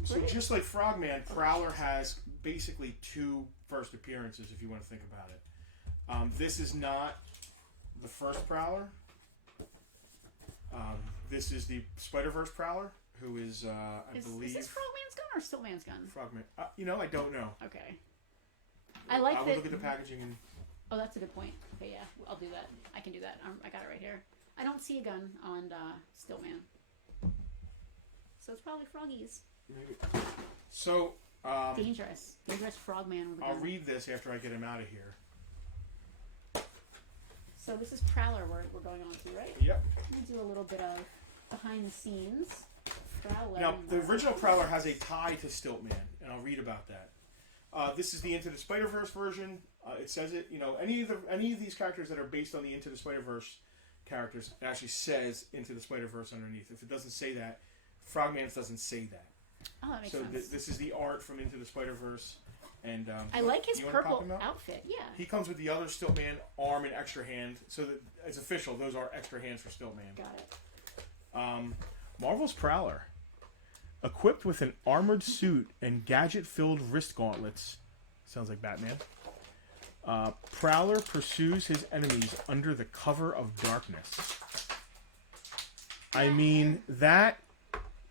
So just like Frogman, Prowler has basically 2 first appearances, if you want to think about it. This is not the first Prowler. This is the Spider-Verse Prowler, who is, I believe... Is this Frogman's gun or Stiltman's gun? Frogman. I don't know. Okay. I would look at the packaging and... Oh, that's a good point. Okay, yeah, I'll do that. I can do that. I got it right here. I don't see a gun on Stiltman. So it's probably Froggies. Maybe. So, Dangerous Frogman with a gun. I'll read this after I get him out of here. So this is Prowler we're going on to, right? Yep. I'm going to do a little bit of behind the scenes. Prowler. Now, the original Prowler has a tie to Stilt-Man, and I'll read about that. This is the Into the Spider-Verse version. It says it, any of these characters that are based on the Into the Spider-Verse characters, it actually says Into the Spider-Verse underneath. If it doesn't say that, Frogman's doesn't say that. Oh, that makes so sense. This is the art from Into the Spider-Verse. And I like his you wanna pop purple him out? outfit. Yeah. He comes with the other Stilt-Man arm and extra hand, so that it's official. Those are extra hands for Stilt-Man. Got it. Marvel's Prowler. Equipped with an armored suit and gadget-filled wrist gauntlets. Sounds like Batman. Prowler pursues his enemies under the cover of darkness. I mean, that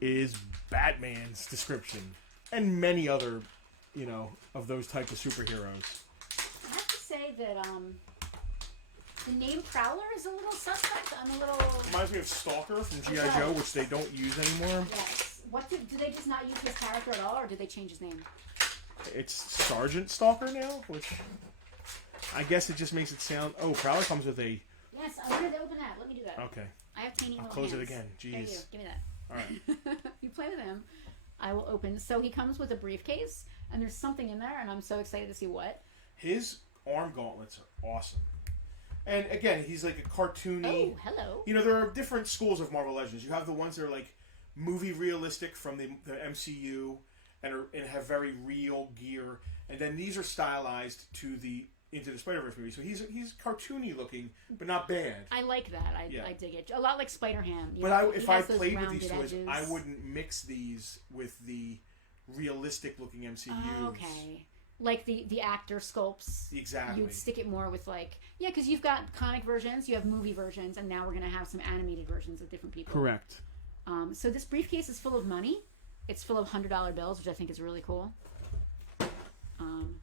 is Batman's description. And many other, of those type of superheroes. I have to say that the name Prowler is a little suspect. I'm a little... Reminds me of Stalker from G.I. Joe, which they don't use anymore. Yes. What do they just not use his character at all, or did they change his name? It's Sergeant Stalker now, which I guess it just makes it sound... Oh, Prowler comes with a... Yes, I wanted to open that. Let me do that. Okay. I have tiny I'll little close hands. it again. There you go. Jeez. Give me that. All right. You play with him. I will open. So he comes with a briefcase, and there's something in there, and I'm so excited to see what. His arm gauntlets are awesome. And again, he's like a cartoony... Oh, hello. There are different schools of Marvel Legends. You have the ones that are like movie realistic from the MCU and have very real gear. And then these are stylized to the Into the Spider-Verse movie. So he's cartoony looking, but not bad. I like that. I dig it. A lot like Spider-Ham. But if I played with these toys, I wouldn't mix these with the realistic looking MCUs. Oh, okay. Like the actor sculpts. Exactly. You'd stick it more with because you've got comic versions, you have movie versions, and now we're going to have some animated versions of different people. Correct. So this briefcase is full of money. It's full of $100 bills, which I think is really cool.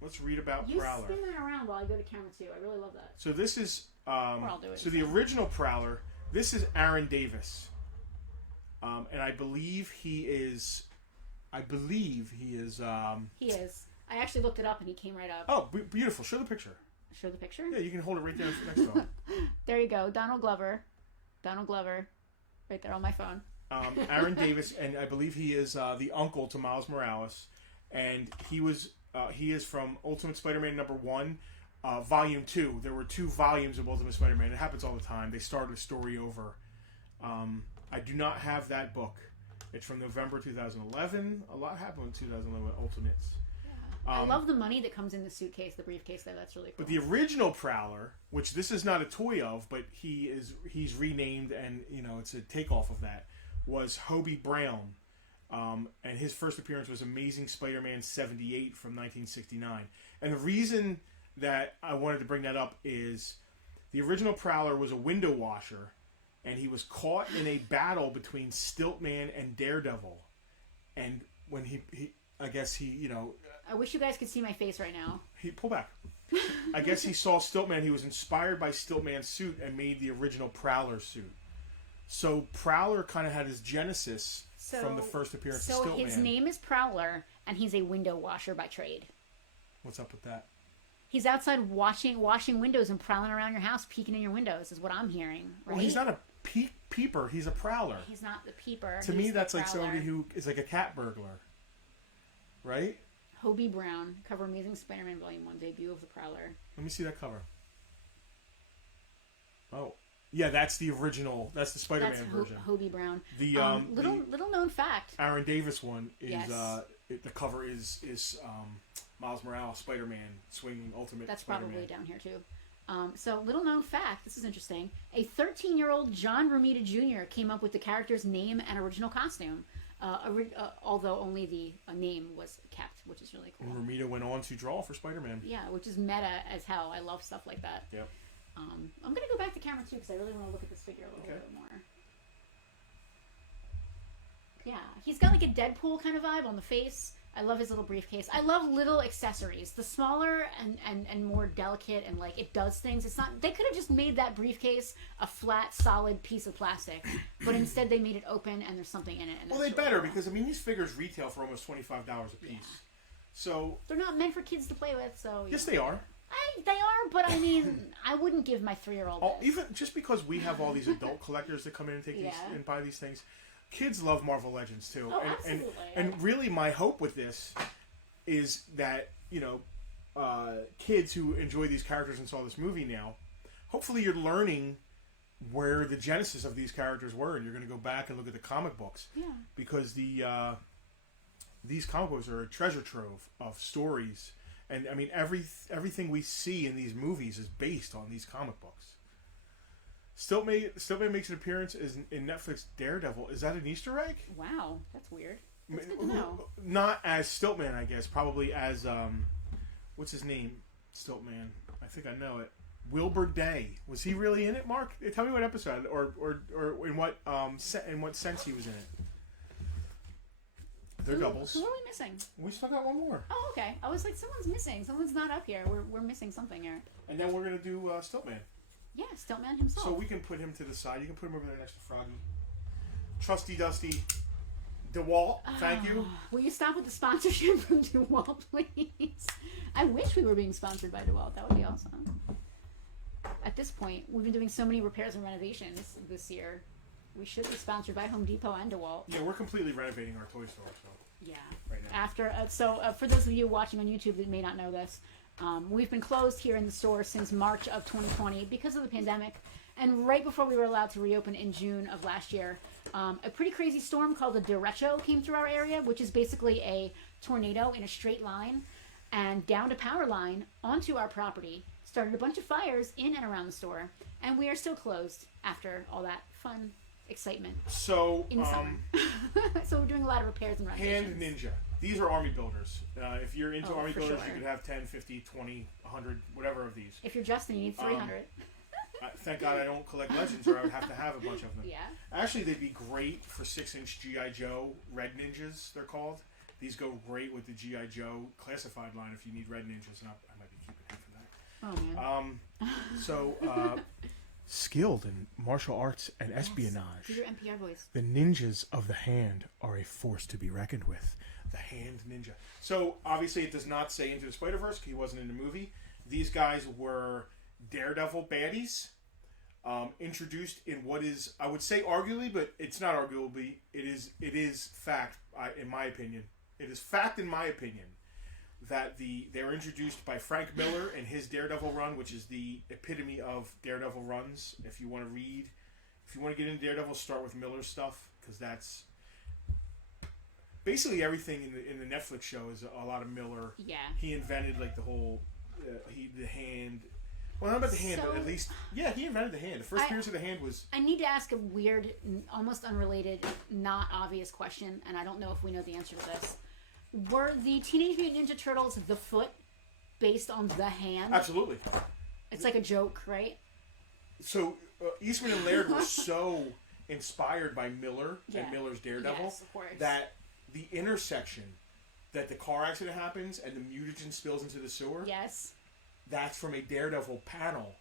Let's read about you Prowler. Spin that around while I go to camera 2. I really love that. So this is I'll do it so the original Prowler. This is Aaron Davis, and I believe he is. He is. He is. I actually looked it up, and he came right up. Oh, beautiful! Show the picture. Show the picture. Yeah, you can hold it right there next to him. There you go, Donald Glover, right there on my phone. Aaron Davis, and I believe he is the uncle to Miles Morales, and he is from Ultimate Spider-Man #1, Volume 2. There were 2 volumes of Ultimate Spider-Man. It happens all the time. They start a story over. I do not have that book. It's from November 2011. A lot happened in 2011 with Ultimates. I love the money that comes in the suitcase, the briefcase there. That's really cool. But the original Prowler, which this is not a toy of, but he's renamed, and it's a takeoff of that, was Hobie Brown. And his first appearance was Amazing Spider-Man 78 from 1969. And the reason that I wanted to bring that up is the original Prowler was a window washer, and he was caught in a battle between Stiltman and Daredevil. And when I guess he I wish you guys could see my face right now. he pull back. I guess he saw Stiltman. He was inspired by Stiltman's suit and made the original Prowler suit. So Prowler kind of had his genesis from the first appearance of Stiltman. So his name is Prowler, and he's a window washer by trade. What's up with that? He's outside washing windows and prowling around your house, peeking in your windows, is what I'm hearing. Right? Well, he's not a peeper. He's a prowler. He's not the peeper. To me, that's like Prowler. somebody who is like a cat burglar, right? Hobie Brown, cover Amazing Spider-Man Volume 1, debut of the Prowler. Let me see that cover. Oh, yeah, that's the original. That's the Spider-Man version. Hobie Brown. The little known fact. Aaron Davis one is Yes. The cover is Miles Morales Spider-Man swinging Ultimate. That's Spider-Man. probably down here too. So little known fact. This is interesting. A 13-year-old John Romita Jr. came up with the character's name and original costume. Although only the name was kept, which is really cool. And Romita went on to draw for Spider-Man. Yeah, which is meta as hell. I love stuff like that. Yep. I'm going to go back to camera too because I really want to look at this figure a little bit more. Yeah, he's got like a Deadpool kind of vibe on the face. I love his little briefcase. I love little accessories. The smaller and more delicate and like it does things. It's not. They could have just made that briefcase a flat, solid piece of plastic, but instead they made it open and there's something in it. And well, they better because I mean these figures retail for almost $25 a piece. Yeah. So they're not meant for kids to play with. So yes, they are. They are, but I mean, I wouldn't give my 3-year-old. Even just because we have all these adult collectors that come in and take these and buy these things. Kids love Marvel Legends too, oh, absolutely. And really, my hope with this is that kids who enjoy these characters and saw this movie now, hopefully you're learning where the genesis of these characters were, and you're going to go back and look at the comic books, because these comic books are a treasure trove of stories, and I mean everything we see in these movies is based on these comic books. Stiltman makes an appearance in Netflix Daredevil. Is that an Easter egg? Wow, that's weird. That's good to know. Not as Stiltman, I guess. Probably as what's his name? Stiltman. I think I know it. Wilbur Day. Was he really in it, Mark? Tell me what episode or in what sense he was in it. They're doubles. Who are we missing? We still got one more. Oh, okay. I was like, someone's missing. Someone's not up here. We're missing something here. And then we're gonna do Stiltman. Yeah, Stiltman himself. So we can put him to the side. You can put him over there next to Froggy. Trusty Dusty DeWalt, thank you. Will you stop with the sponsorship from DeWalt, please? I wish we were being sponsored by DeWalt. That would be awesome. At this point, we've been doing so many repairs and renovations this year. We should be sponsored by Home Depot and DeWalt. Yeah, we're completely renovating our toy store. So. Yeah. Right now. For those of you watching on YouTube that may not know this, we've been closed here in the store since March of 2020 because of the pandemic, and right before we were allowed to reopen in June of last year, a pretty crazy storm called a derecho came through our area, which is basically a tornado in a straight line, and downed a power line onto our property, started a bunch of fires in and around the store, and we are still closed after all that fun excitement. So in the summer. So we're doing a lot of repairs and renovations. Hand Ninja. These are army builders. If you're into army builders, sure. you could have 10, 50, 20, 100, whatever of these. If you're Justin, you need 300. Thank God I don't collect Legends, or I would have to have a bunch of them. Yeah. Actually, they'd be great for 6-inch G.I. Joe Red Ninjas, they're called. These go great with the G.I. Joe classified line if you need Red Ninjas, and I might be keeping half of that. Oh, man. Skilled in martial arts and espionage. Do your NPR voice. The ninjas of the hand are a force to be reckoned with. The Hand Ninja. So, obviously, it does not say Into the Spider-Verse, because he wasn't in the movie. These guys were Daredevil baddies, introduced in what is, I would say arguably, but it's not arguably, it is fact, in my opinion. It is fact, in my opinion, that they were introduced by Frank Miller in his Daredevil run, which is the epitome of Daredevil runs. If you want to get into Daredevil, start with Miller's stuff, because that's basically everything in the Netflix show is a lot of Miller. Yeah. He invented like the whole the hand. Well, not about the hand, but at least he invented the hand. The first appearance of the hand was. I need to ask a weird, almost unrelated, not obvious question, and I don't know if we know the answer to this. Were the Teenage Mutant Ninja Turtles the foot based on the hand? Absolutely. It's like a joke, right? So Eastman and Laird were so inspired by Miller and Miller's Daredevil that the intersection that the car accident happens and the mutagen spills into the sewer. Yes. That's from a Daredevil panel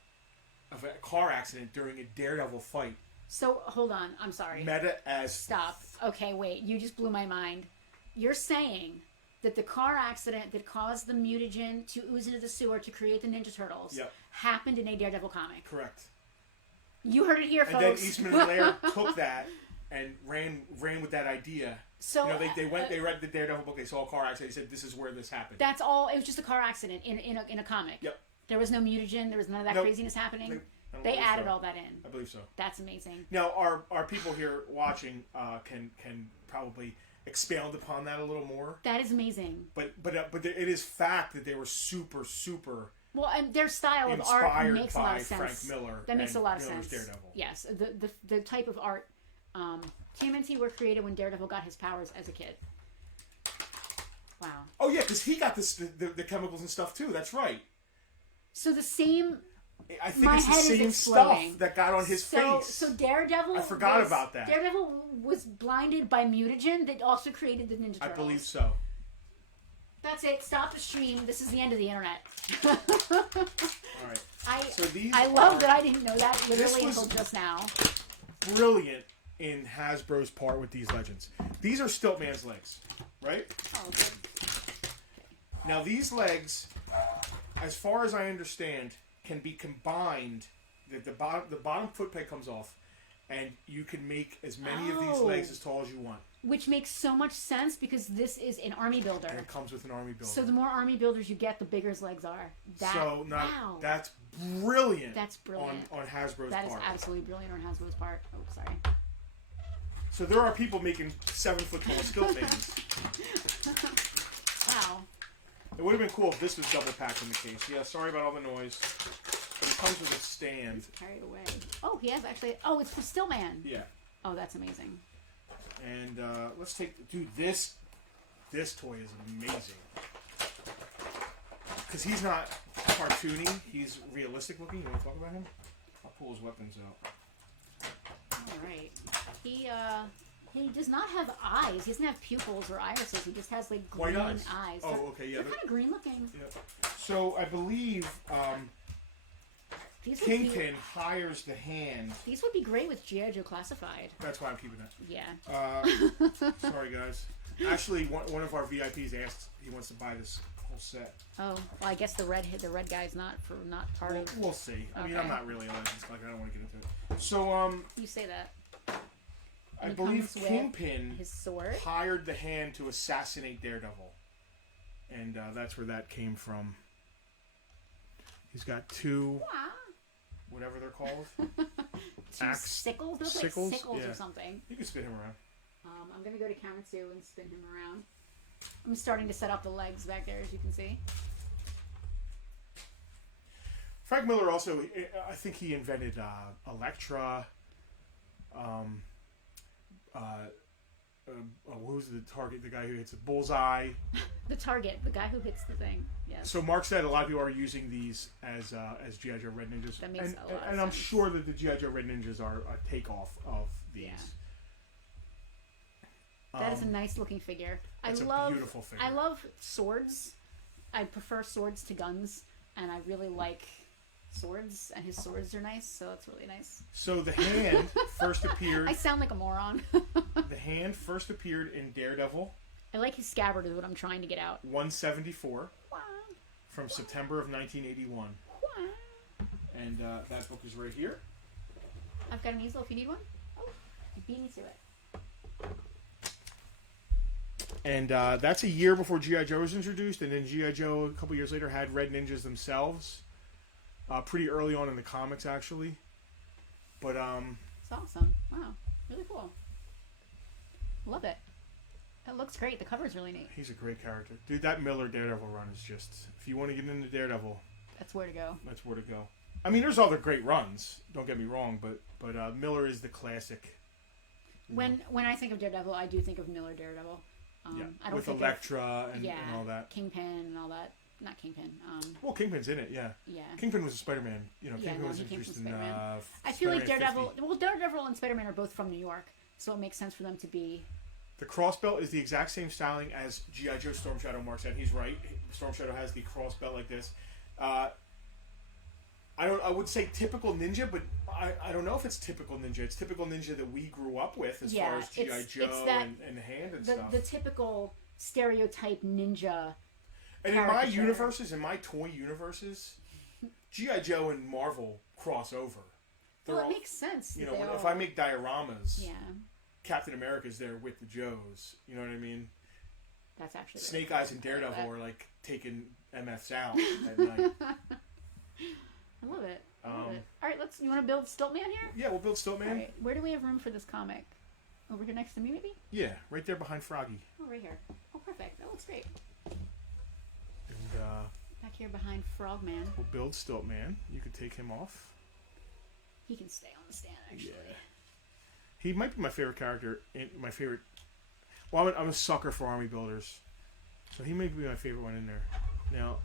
of a car accident during a Daredevil fight. So hold on, I'm sorry. Meta as stop. Okay, wait. You just blew my mind. You're saying that the car accident that caused the mutagen to ooze into the sewer to create the Ninja Turtles happened in a Daredevil comic. Correct. You heard it here, folks. And then Eastman and Laird took that and ran with that idea. So they read the Daredevil book. They saw a car accident. They said, "This is where this happened." That's all. It was just a car accident in a comic. Yep. There was no mutagen. There was none of that craziness happening. They added all that in. I believe so. That's amazing. Now, our people here watching can probably expound upon that a little more. That is amazing. But it is fact that they were super. Well, and their style of art makes a lot of sense. Frank Miller. That makes a lot of sense. Daredevil. Yes, the type of art. TMNT were created when Daredevil got his powers as a kid. Wow. Oh yeah, because he got the chemicals and stuff too. That's right. So the same. I think it's the same stuff that got on his face. So Daredevil. I forgot about that. Daredevil was blinded by mutagen that also created the Ninja Turtles. I believe so. That's it. Stop the stream. This is the end of the internet. All right. So I love that I didn't know that literally was- until just now. brilliant in Hasbro's part with these legends. These are Stiltman's legs, right? Oh, good. Now these legs, as far as I understand, can be combined. The bottom foot peg comes off, and you can make as many of these legs as tall as you want. Which makes so much sense because this is an army builder. And it comes with an army builder. So the more army builders you get, the bigger his legs are. Wow. That's brilliant. That's brilliant. On Hasbro's part. That is absolutely brilliant on Hasbro's part. Oh, sorry. So there are people making 7 foot tall Stiltmans. Wow. It would have been cool if this was double packed in the case. Yeah, sorry about all the noise. But it comes with a stand. Carried away. Oh, he has actually. Oh, it's for Stillman. Yeah. Oh, that's amazing. And let's take, dude, this toy is amazing. Because he's not cartoony, he's realistic looking. You want to talk about him? I'll pull his weapons out. All right. He does not have eyes. He doesn't have pupils or irises. He just has like green White eyes. eyes. Oh, okay, yeah. They're kind of green looking. Yeah. So I believe These would be, Kingpin hires the hand. these would be great with G.I. Joe Classified. That's why I'm keeping it. Yeah. Sorry, guys. Actually, one of our VIPs asked he wants to buy this whole set. Oh, well, I guess the red guy's not part of. We'll see. I mean, Okay. I'm not really a Legends collector. I don't want to get into it. So, You say that. I And he believe comes with Kingpin his sword. hired the hand to assassinate Daredevil. And that's where that came from. He's got two, whatever they're called. Two sickles? Those look like sickles Yeah. or something. You can spin him around. I'm going to go to camera 2 and spin him around. I'm starting to set up the legs back there, as you can see. Frank Miller also, I think he invented Elektra. Who's the target? The guy who hits a bullseye. The target, the guy who hits the thing. Yes. So Mark said a lot of people are using these as G.I. Joe Red Ninjas. That makes a lot of And I'm sense. sure that the G.I. Joe Red Ninjas are a takeoff of these. Yeah. That is a nice looking figure. It's a beautiful figure. I love swords. I prefer swords to guns, and I really like swords, and his swords are nice, so that's really nice. So the hand first appeared. I sound like a moron. The hand first appeared in Daredevil I like his scabbard is what I'm trying to get out. 174 from September of 1981. And that book is right here. I've got an easel if you need one. Oh, you beat me to it. And that's a year before G.I. Joe was introduced, and then G.I. Joe a couple years later had Red Ninjas themselves. Pretty early on in the comics, actually. But It's awesome. Wow, really cool. Love it. That looks great. The cover's really neat. he's a great character, dude. That Miller Daredevil run is just, if you want to get into Daredevil, That's where to go. that's where to go. I mean, there's other great runs. Don't get me wrong, but Miller is the classic. When I think of Daredevil, I do think of Miller Daredevil. Yeah, I don't with think Elektra and yeah, all that. Kingpin and all that. Not Kingpin. Well, Kingpin's in it, yeah. Yeah. Kingpin was a Spider-Man. You know, Yeah, Kingpin no, was he came introduced from in. Spider-Man. I feel like Spider-Man Daredevil. 50. Well, Daredevil and Spider-Man are both from New York, so it makes sense for them to be. The cross belt is the exact same styling as G.I. Joe Storm Shadow. Mark said he's right. Storm Shadow has the cross belt like this. I would say typical ninja, but I don't know if it's typical ninja. It's typical ninja that we grew up with as far as G.I. Joe and the hand and stuff. The typical stereotype ninja. And in my caricature. universes, in my toy universes, G.I. Joe and Marvel cross over. They're Well, it all, makes sense. you that know, they if all- I make dioramas, Yeah, Captain America's there with the Joes. You know what I mean? that's actually. Really Snake cool. Eyes and I love Daredevil that. are like taking MFs out at night. I love it. I love Um, it. All right, let's. You want to build Stiltman here? Yeah, we'll build Stiltman. All right. Where do we have room for this comic? Over here next to me, maybe? Yeah, right there behind Froggy. Oh, right here. Oh, perfect. That looks great. And Back here behind Frogman. we'll build Stiltman. You could take him off. He can stay on the stand, actually. Yeah. He might be my favorite character. My favorite. Well, I'm a sucker for army builders, so he might be my favorite one in there. Now,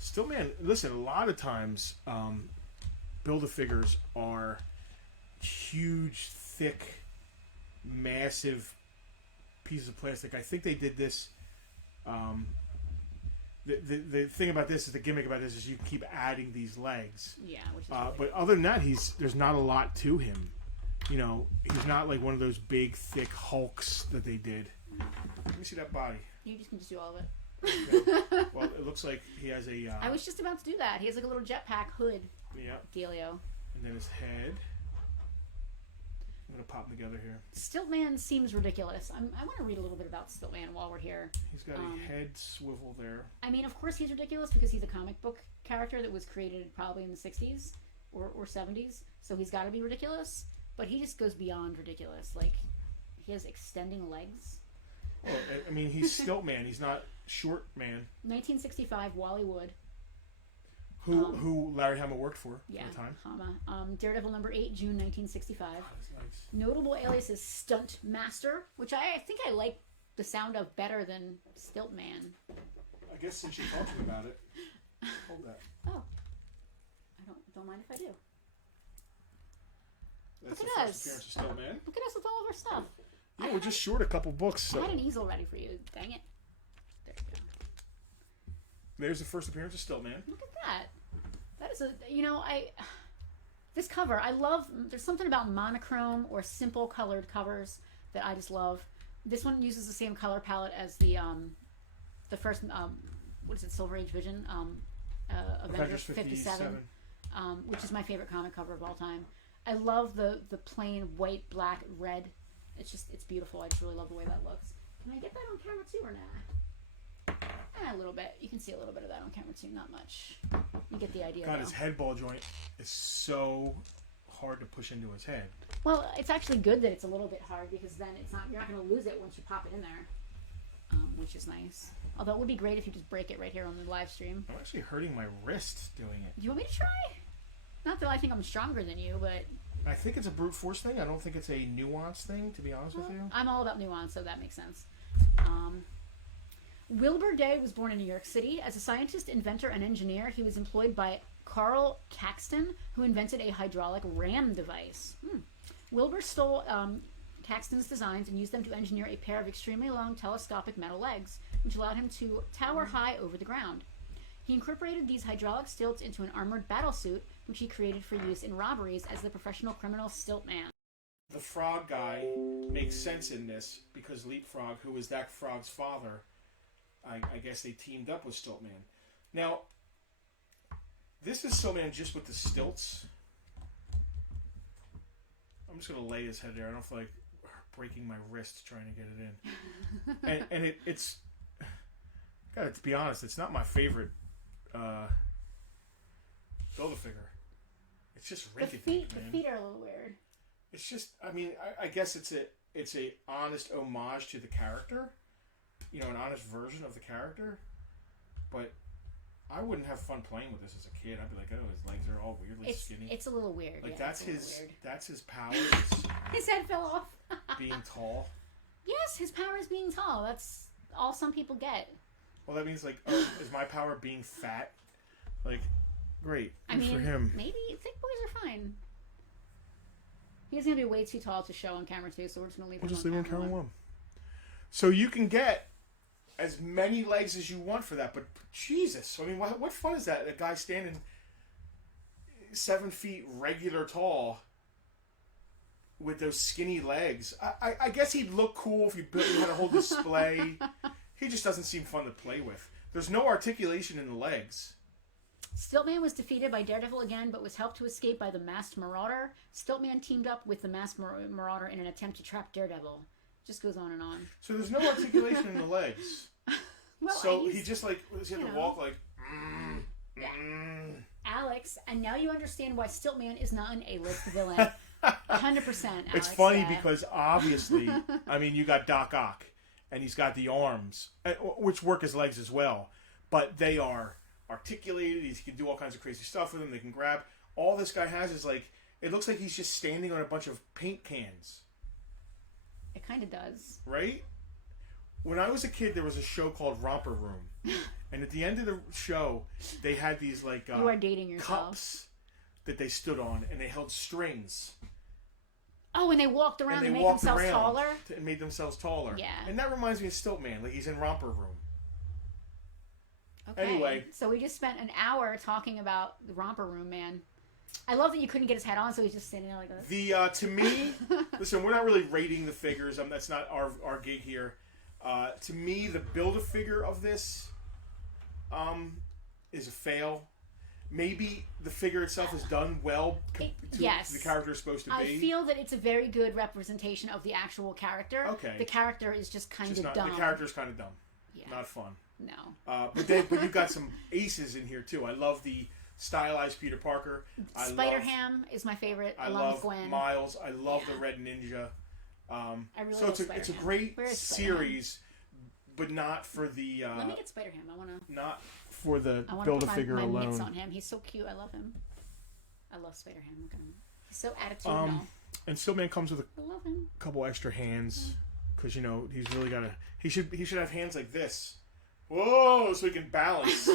Stiltman. Listen, a lot of times, Build-A-Figures are huge, thick, massive pieces of plastic. I think they did this The thing about this is the gimmick about this is you can keep adding these legs. Yeah, which is really but other than that, there's not a lot to him. You know, he's not like one of those big, thick hulks that they did. Let me see that body. You can just do all of it. Okay. Well, it looks like he has a... I was just about to do that. He has like a little jetpack hood. Yeah. Dealio. And then his head. I'm going to pop them together here. Stiltman seems ridiculous. I want to read a little bit about Stiltman while we're here. He's got a head swivel there. I mean, of course he's ridiculous because he's a comic book character that was created probably in the 60s or 70s. So he's got to be ridiculous. But he just goes beyond ridiculous. Like, he has extending legs. Well, I mean, he's Stiltman. He's not Short Man. 1965, Wally Wood. Who Larry Hama worked for yeah, at the time. Hama. Daredevil number 8, June 1965. Oh, that's nice. Notable aliases Stunt Master, which I think I like the sound of better than Stiltman. I guess since you're talking about it, hold that. Oh, I don't mind if I do. That's Look the at first us. appearance of Stiltman. Look at us with all of our stuff. Yeah, we're just short a couple books. So. I had an easel ready for you. Dang it. There you go. There's the first appearance of Stiltman. Look at that. That is this cover, I love, there's something about monochrome or simple colored covers that I just love. This one uses the same color palette as the first, what is it, Silver Age Vision, Avengers 57, which is my favorite comic cover of all time. I love the plain white, black, red. It's beautiful. I just really love the way that looks. Can I get that on camera too or not? A little bit. You can see a little bit of that on camera too. Not much. You get the idea. God, though. his head ball joint is so hard to push into his head. Well, it's actually good that it's a little bit hard because then you're not going to lose it once you pop it in there, which is nice. Although it would be great if you just break it right here on the live stream. I'm actually hurting my wrist doing it. Do you want me to try? Not that I think I'm stronger than you, but I think it's a brute force thing. I don't think it's a nuance thing, to be honest with you. I'm all about nuance, so that makes sense. Wilbur Day was born in New York City. As a scientist, inventor, and engineer, he was employed by Carl Caxton, who invented a hydraulic ram device. Wilbur stole Caxton's designs and used them to engineer a pair of extremely long telescopic metal legs, which allowed him to tower high over the ground. He incorporated these hydraulic stilts into an armored battlesuit, which he created for use in robberies as the professional criminal Stiltman. The frog guy makes sense in this because Leapfrog, who was that frog's father, I guess they teamed up with Stiltman. Now, this is Stiltman just with the stilts. I'm just going to lay his head there. I don't feel like breaking my wrist trying to get it in. and it's... Gotta be honest, it's not my favorite Build-A-Figure. It's just The rinky-dink, feet man. are a little weird. It's just, I mean, I guess it's a honest homage to the character. You know, an honest version of the character. But I wouldn't have fun playing with this as a kid. I'd be like, oh, his legs are all weirdly skinny. It's a little weird. Like, yeah, that's his power is His head fell off. being tall. Yes, his power is being tall. That's all some people get. Well, that means, like, oh, is my power being fat? Like, great. Good for him. Maybe thick boys are fine. He's going to be way too tall to show on camera, too, so we're just going to leave him We'll just leave him on camera one. one. So you can get as many legs as you want for that, but Jesus, I mean, what fun is that? A guy standing 7 feet regular tall with those skinny legs. I guess he'd look cool if you had a whole display. He just doesn't seem fun to play with. There's no articulation in the legs. Stiltman was defeated by Daredevil again, but was helped to escape by the Masked Marauder. Stiltman teamed up with the Masked Marauder in an attempt to trap Daredevil. Just goes on and on. So there's no articulation in the legs. Well, so he just like, does he have to walk like... Alex, and now you understand why Stiltman is not an A-list villain. 100%, Alex. It's funny because obviously, I mean, you got Doc Ock, and he's got the arms, which work as legs as well, but they are articulated. He can do all kinds of crazy stuff with them. They can grab. All this guy has is like, it looks like he's just standing on a bunch of paint cans. It kind of does. Right? When I was a kid, there was a show called Romper Room. And at the end of the show, they had these like you are dating yourself. cups that they stood on, and they held strings. Oh, and they walked around and made themselves taller? And made themselves taller. Yeah. And that reminds me of Stiltman. Like, he's in Romper Room. Okay. Anyway. So we just spent an hour talking about the Romper Room Man. I love that you couldn't get his head on, so he's just sitting there like this. To me, listen, we're not really rating the figures. That's not our gig here. To me, the Build-A-Figure of this is a fail. Maybe the figure itself is done well to the character is supposed to be. I feel that it's a very good representation of the actual character. Okay. The character is just kind of dumb. The character is kind of dumb. Yeah. Not fun. No. But you've got some aces in here, too. I love the stylized Peter Parker. Spider-Ham is my favorite, along with Gwen. Miles. I love the Red Ninja. I really so love it's a great series, but not for the... Let me get Spider-Ham. I want to... Not for the Build-A-Figure alone. I want to put my mitts on him. He's so cute. I love him. I love Spider-Ham. Look at him. He's so attitudinal. And Stillman comes with I love him. a couple extra hands, because, he's really got to... He should have hands like this. Whoa! So he can balance.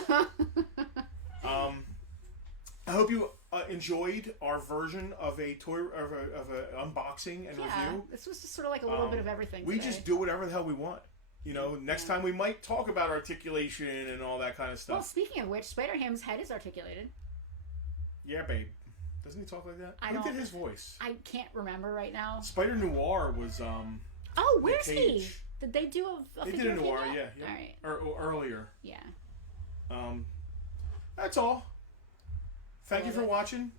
I hope you enjoyed our version of a toy of a unboxing and review. This was just sort of like a little bit of everything. We today. just do whatever the hell we want. Next time we might talk about articulation and all that kind of stuff. Well, speaking of which, Spider-Ham's head is articulated. Yeah, babe. Doesn't he talk like that? Who did his voice? I can't remember right now. Spider Noir was. Oh, where's he? Did they do a They figure did a of him Noir, yet? yeah. All right. Or earlier. Yeah. That's all. Thank you for watching.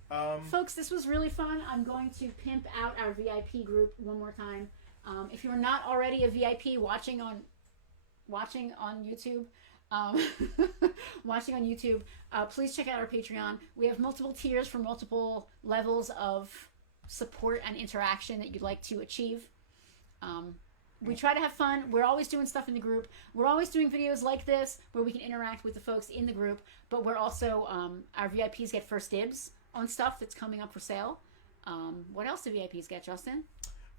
Folks, this was really fun. I'm going to pimp out our VIP group one more time. If you're not already a VIP watching on YouTube, please check out our Patreon. We have multiple tiers for multiple levels of support and interaction that you'd like to achieve. We try to have fun. We're always doing stuff in the group. We're always doing videos like this where we can interact with the folks in the group, but we're also, our VIPs get first dibs on stuff that's coming up for sale. What else do VIPs get, Justin?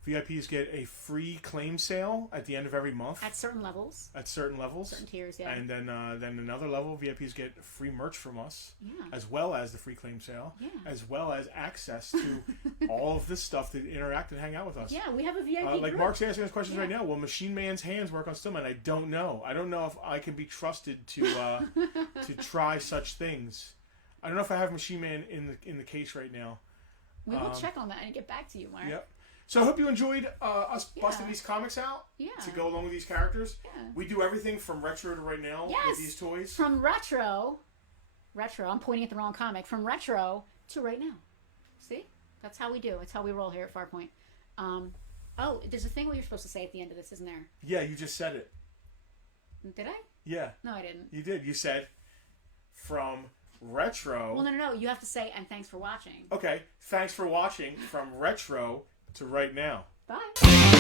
VIPs get a free claim sale at the end of every month. At certain levels. Certain tiers, yeah. And then another level, VIPs get free merch from us, as well as the free claim sale, Yeah. as well as access to all of this stuff to interact and hang out with us. Yeah, we have a VIP like group. Mark's asking us questions right now. Will Machine Man's hands work on Stillman? I don't know. I don't know if I can be trusted to to try such things. I don't know if I have Machine Man in the case right now. We will check on that and get back to you, Mark. Yep. So I hope you enjoyed us busting these comics out to go along with these characters. Yeah. We do everything from retro to right now with these toys. From retro, I'm pointing at the wrong comic, from retro to right now. See? That's how we do. It's how we roll here at Farpoint. Oh, there's a thing we were supposed to say at the end of this, isn't there? Yeah, you just said it. Did I? Yeah. No, I didn't. You did. You said from retro. Well, no. You have to say, and thanks for watching. Okay. Thanks for watching from retro to right now. Bye.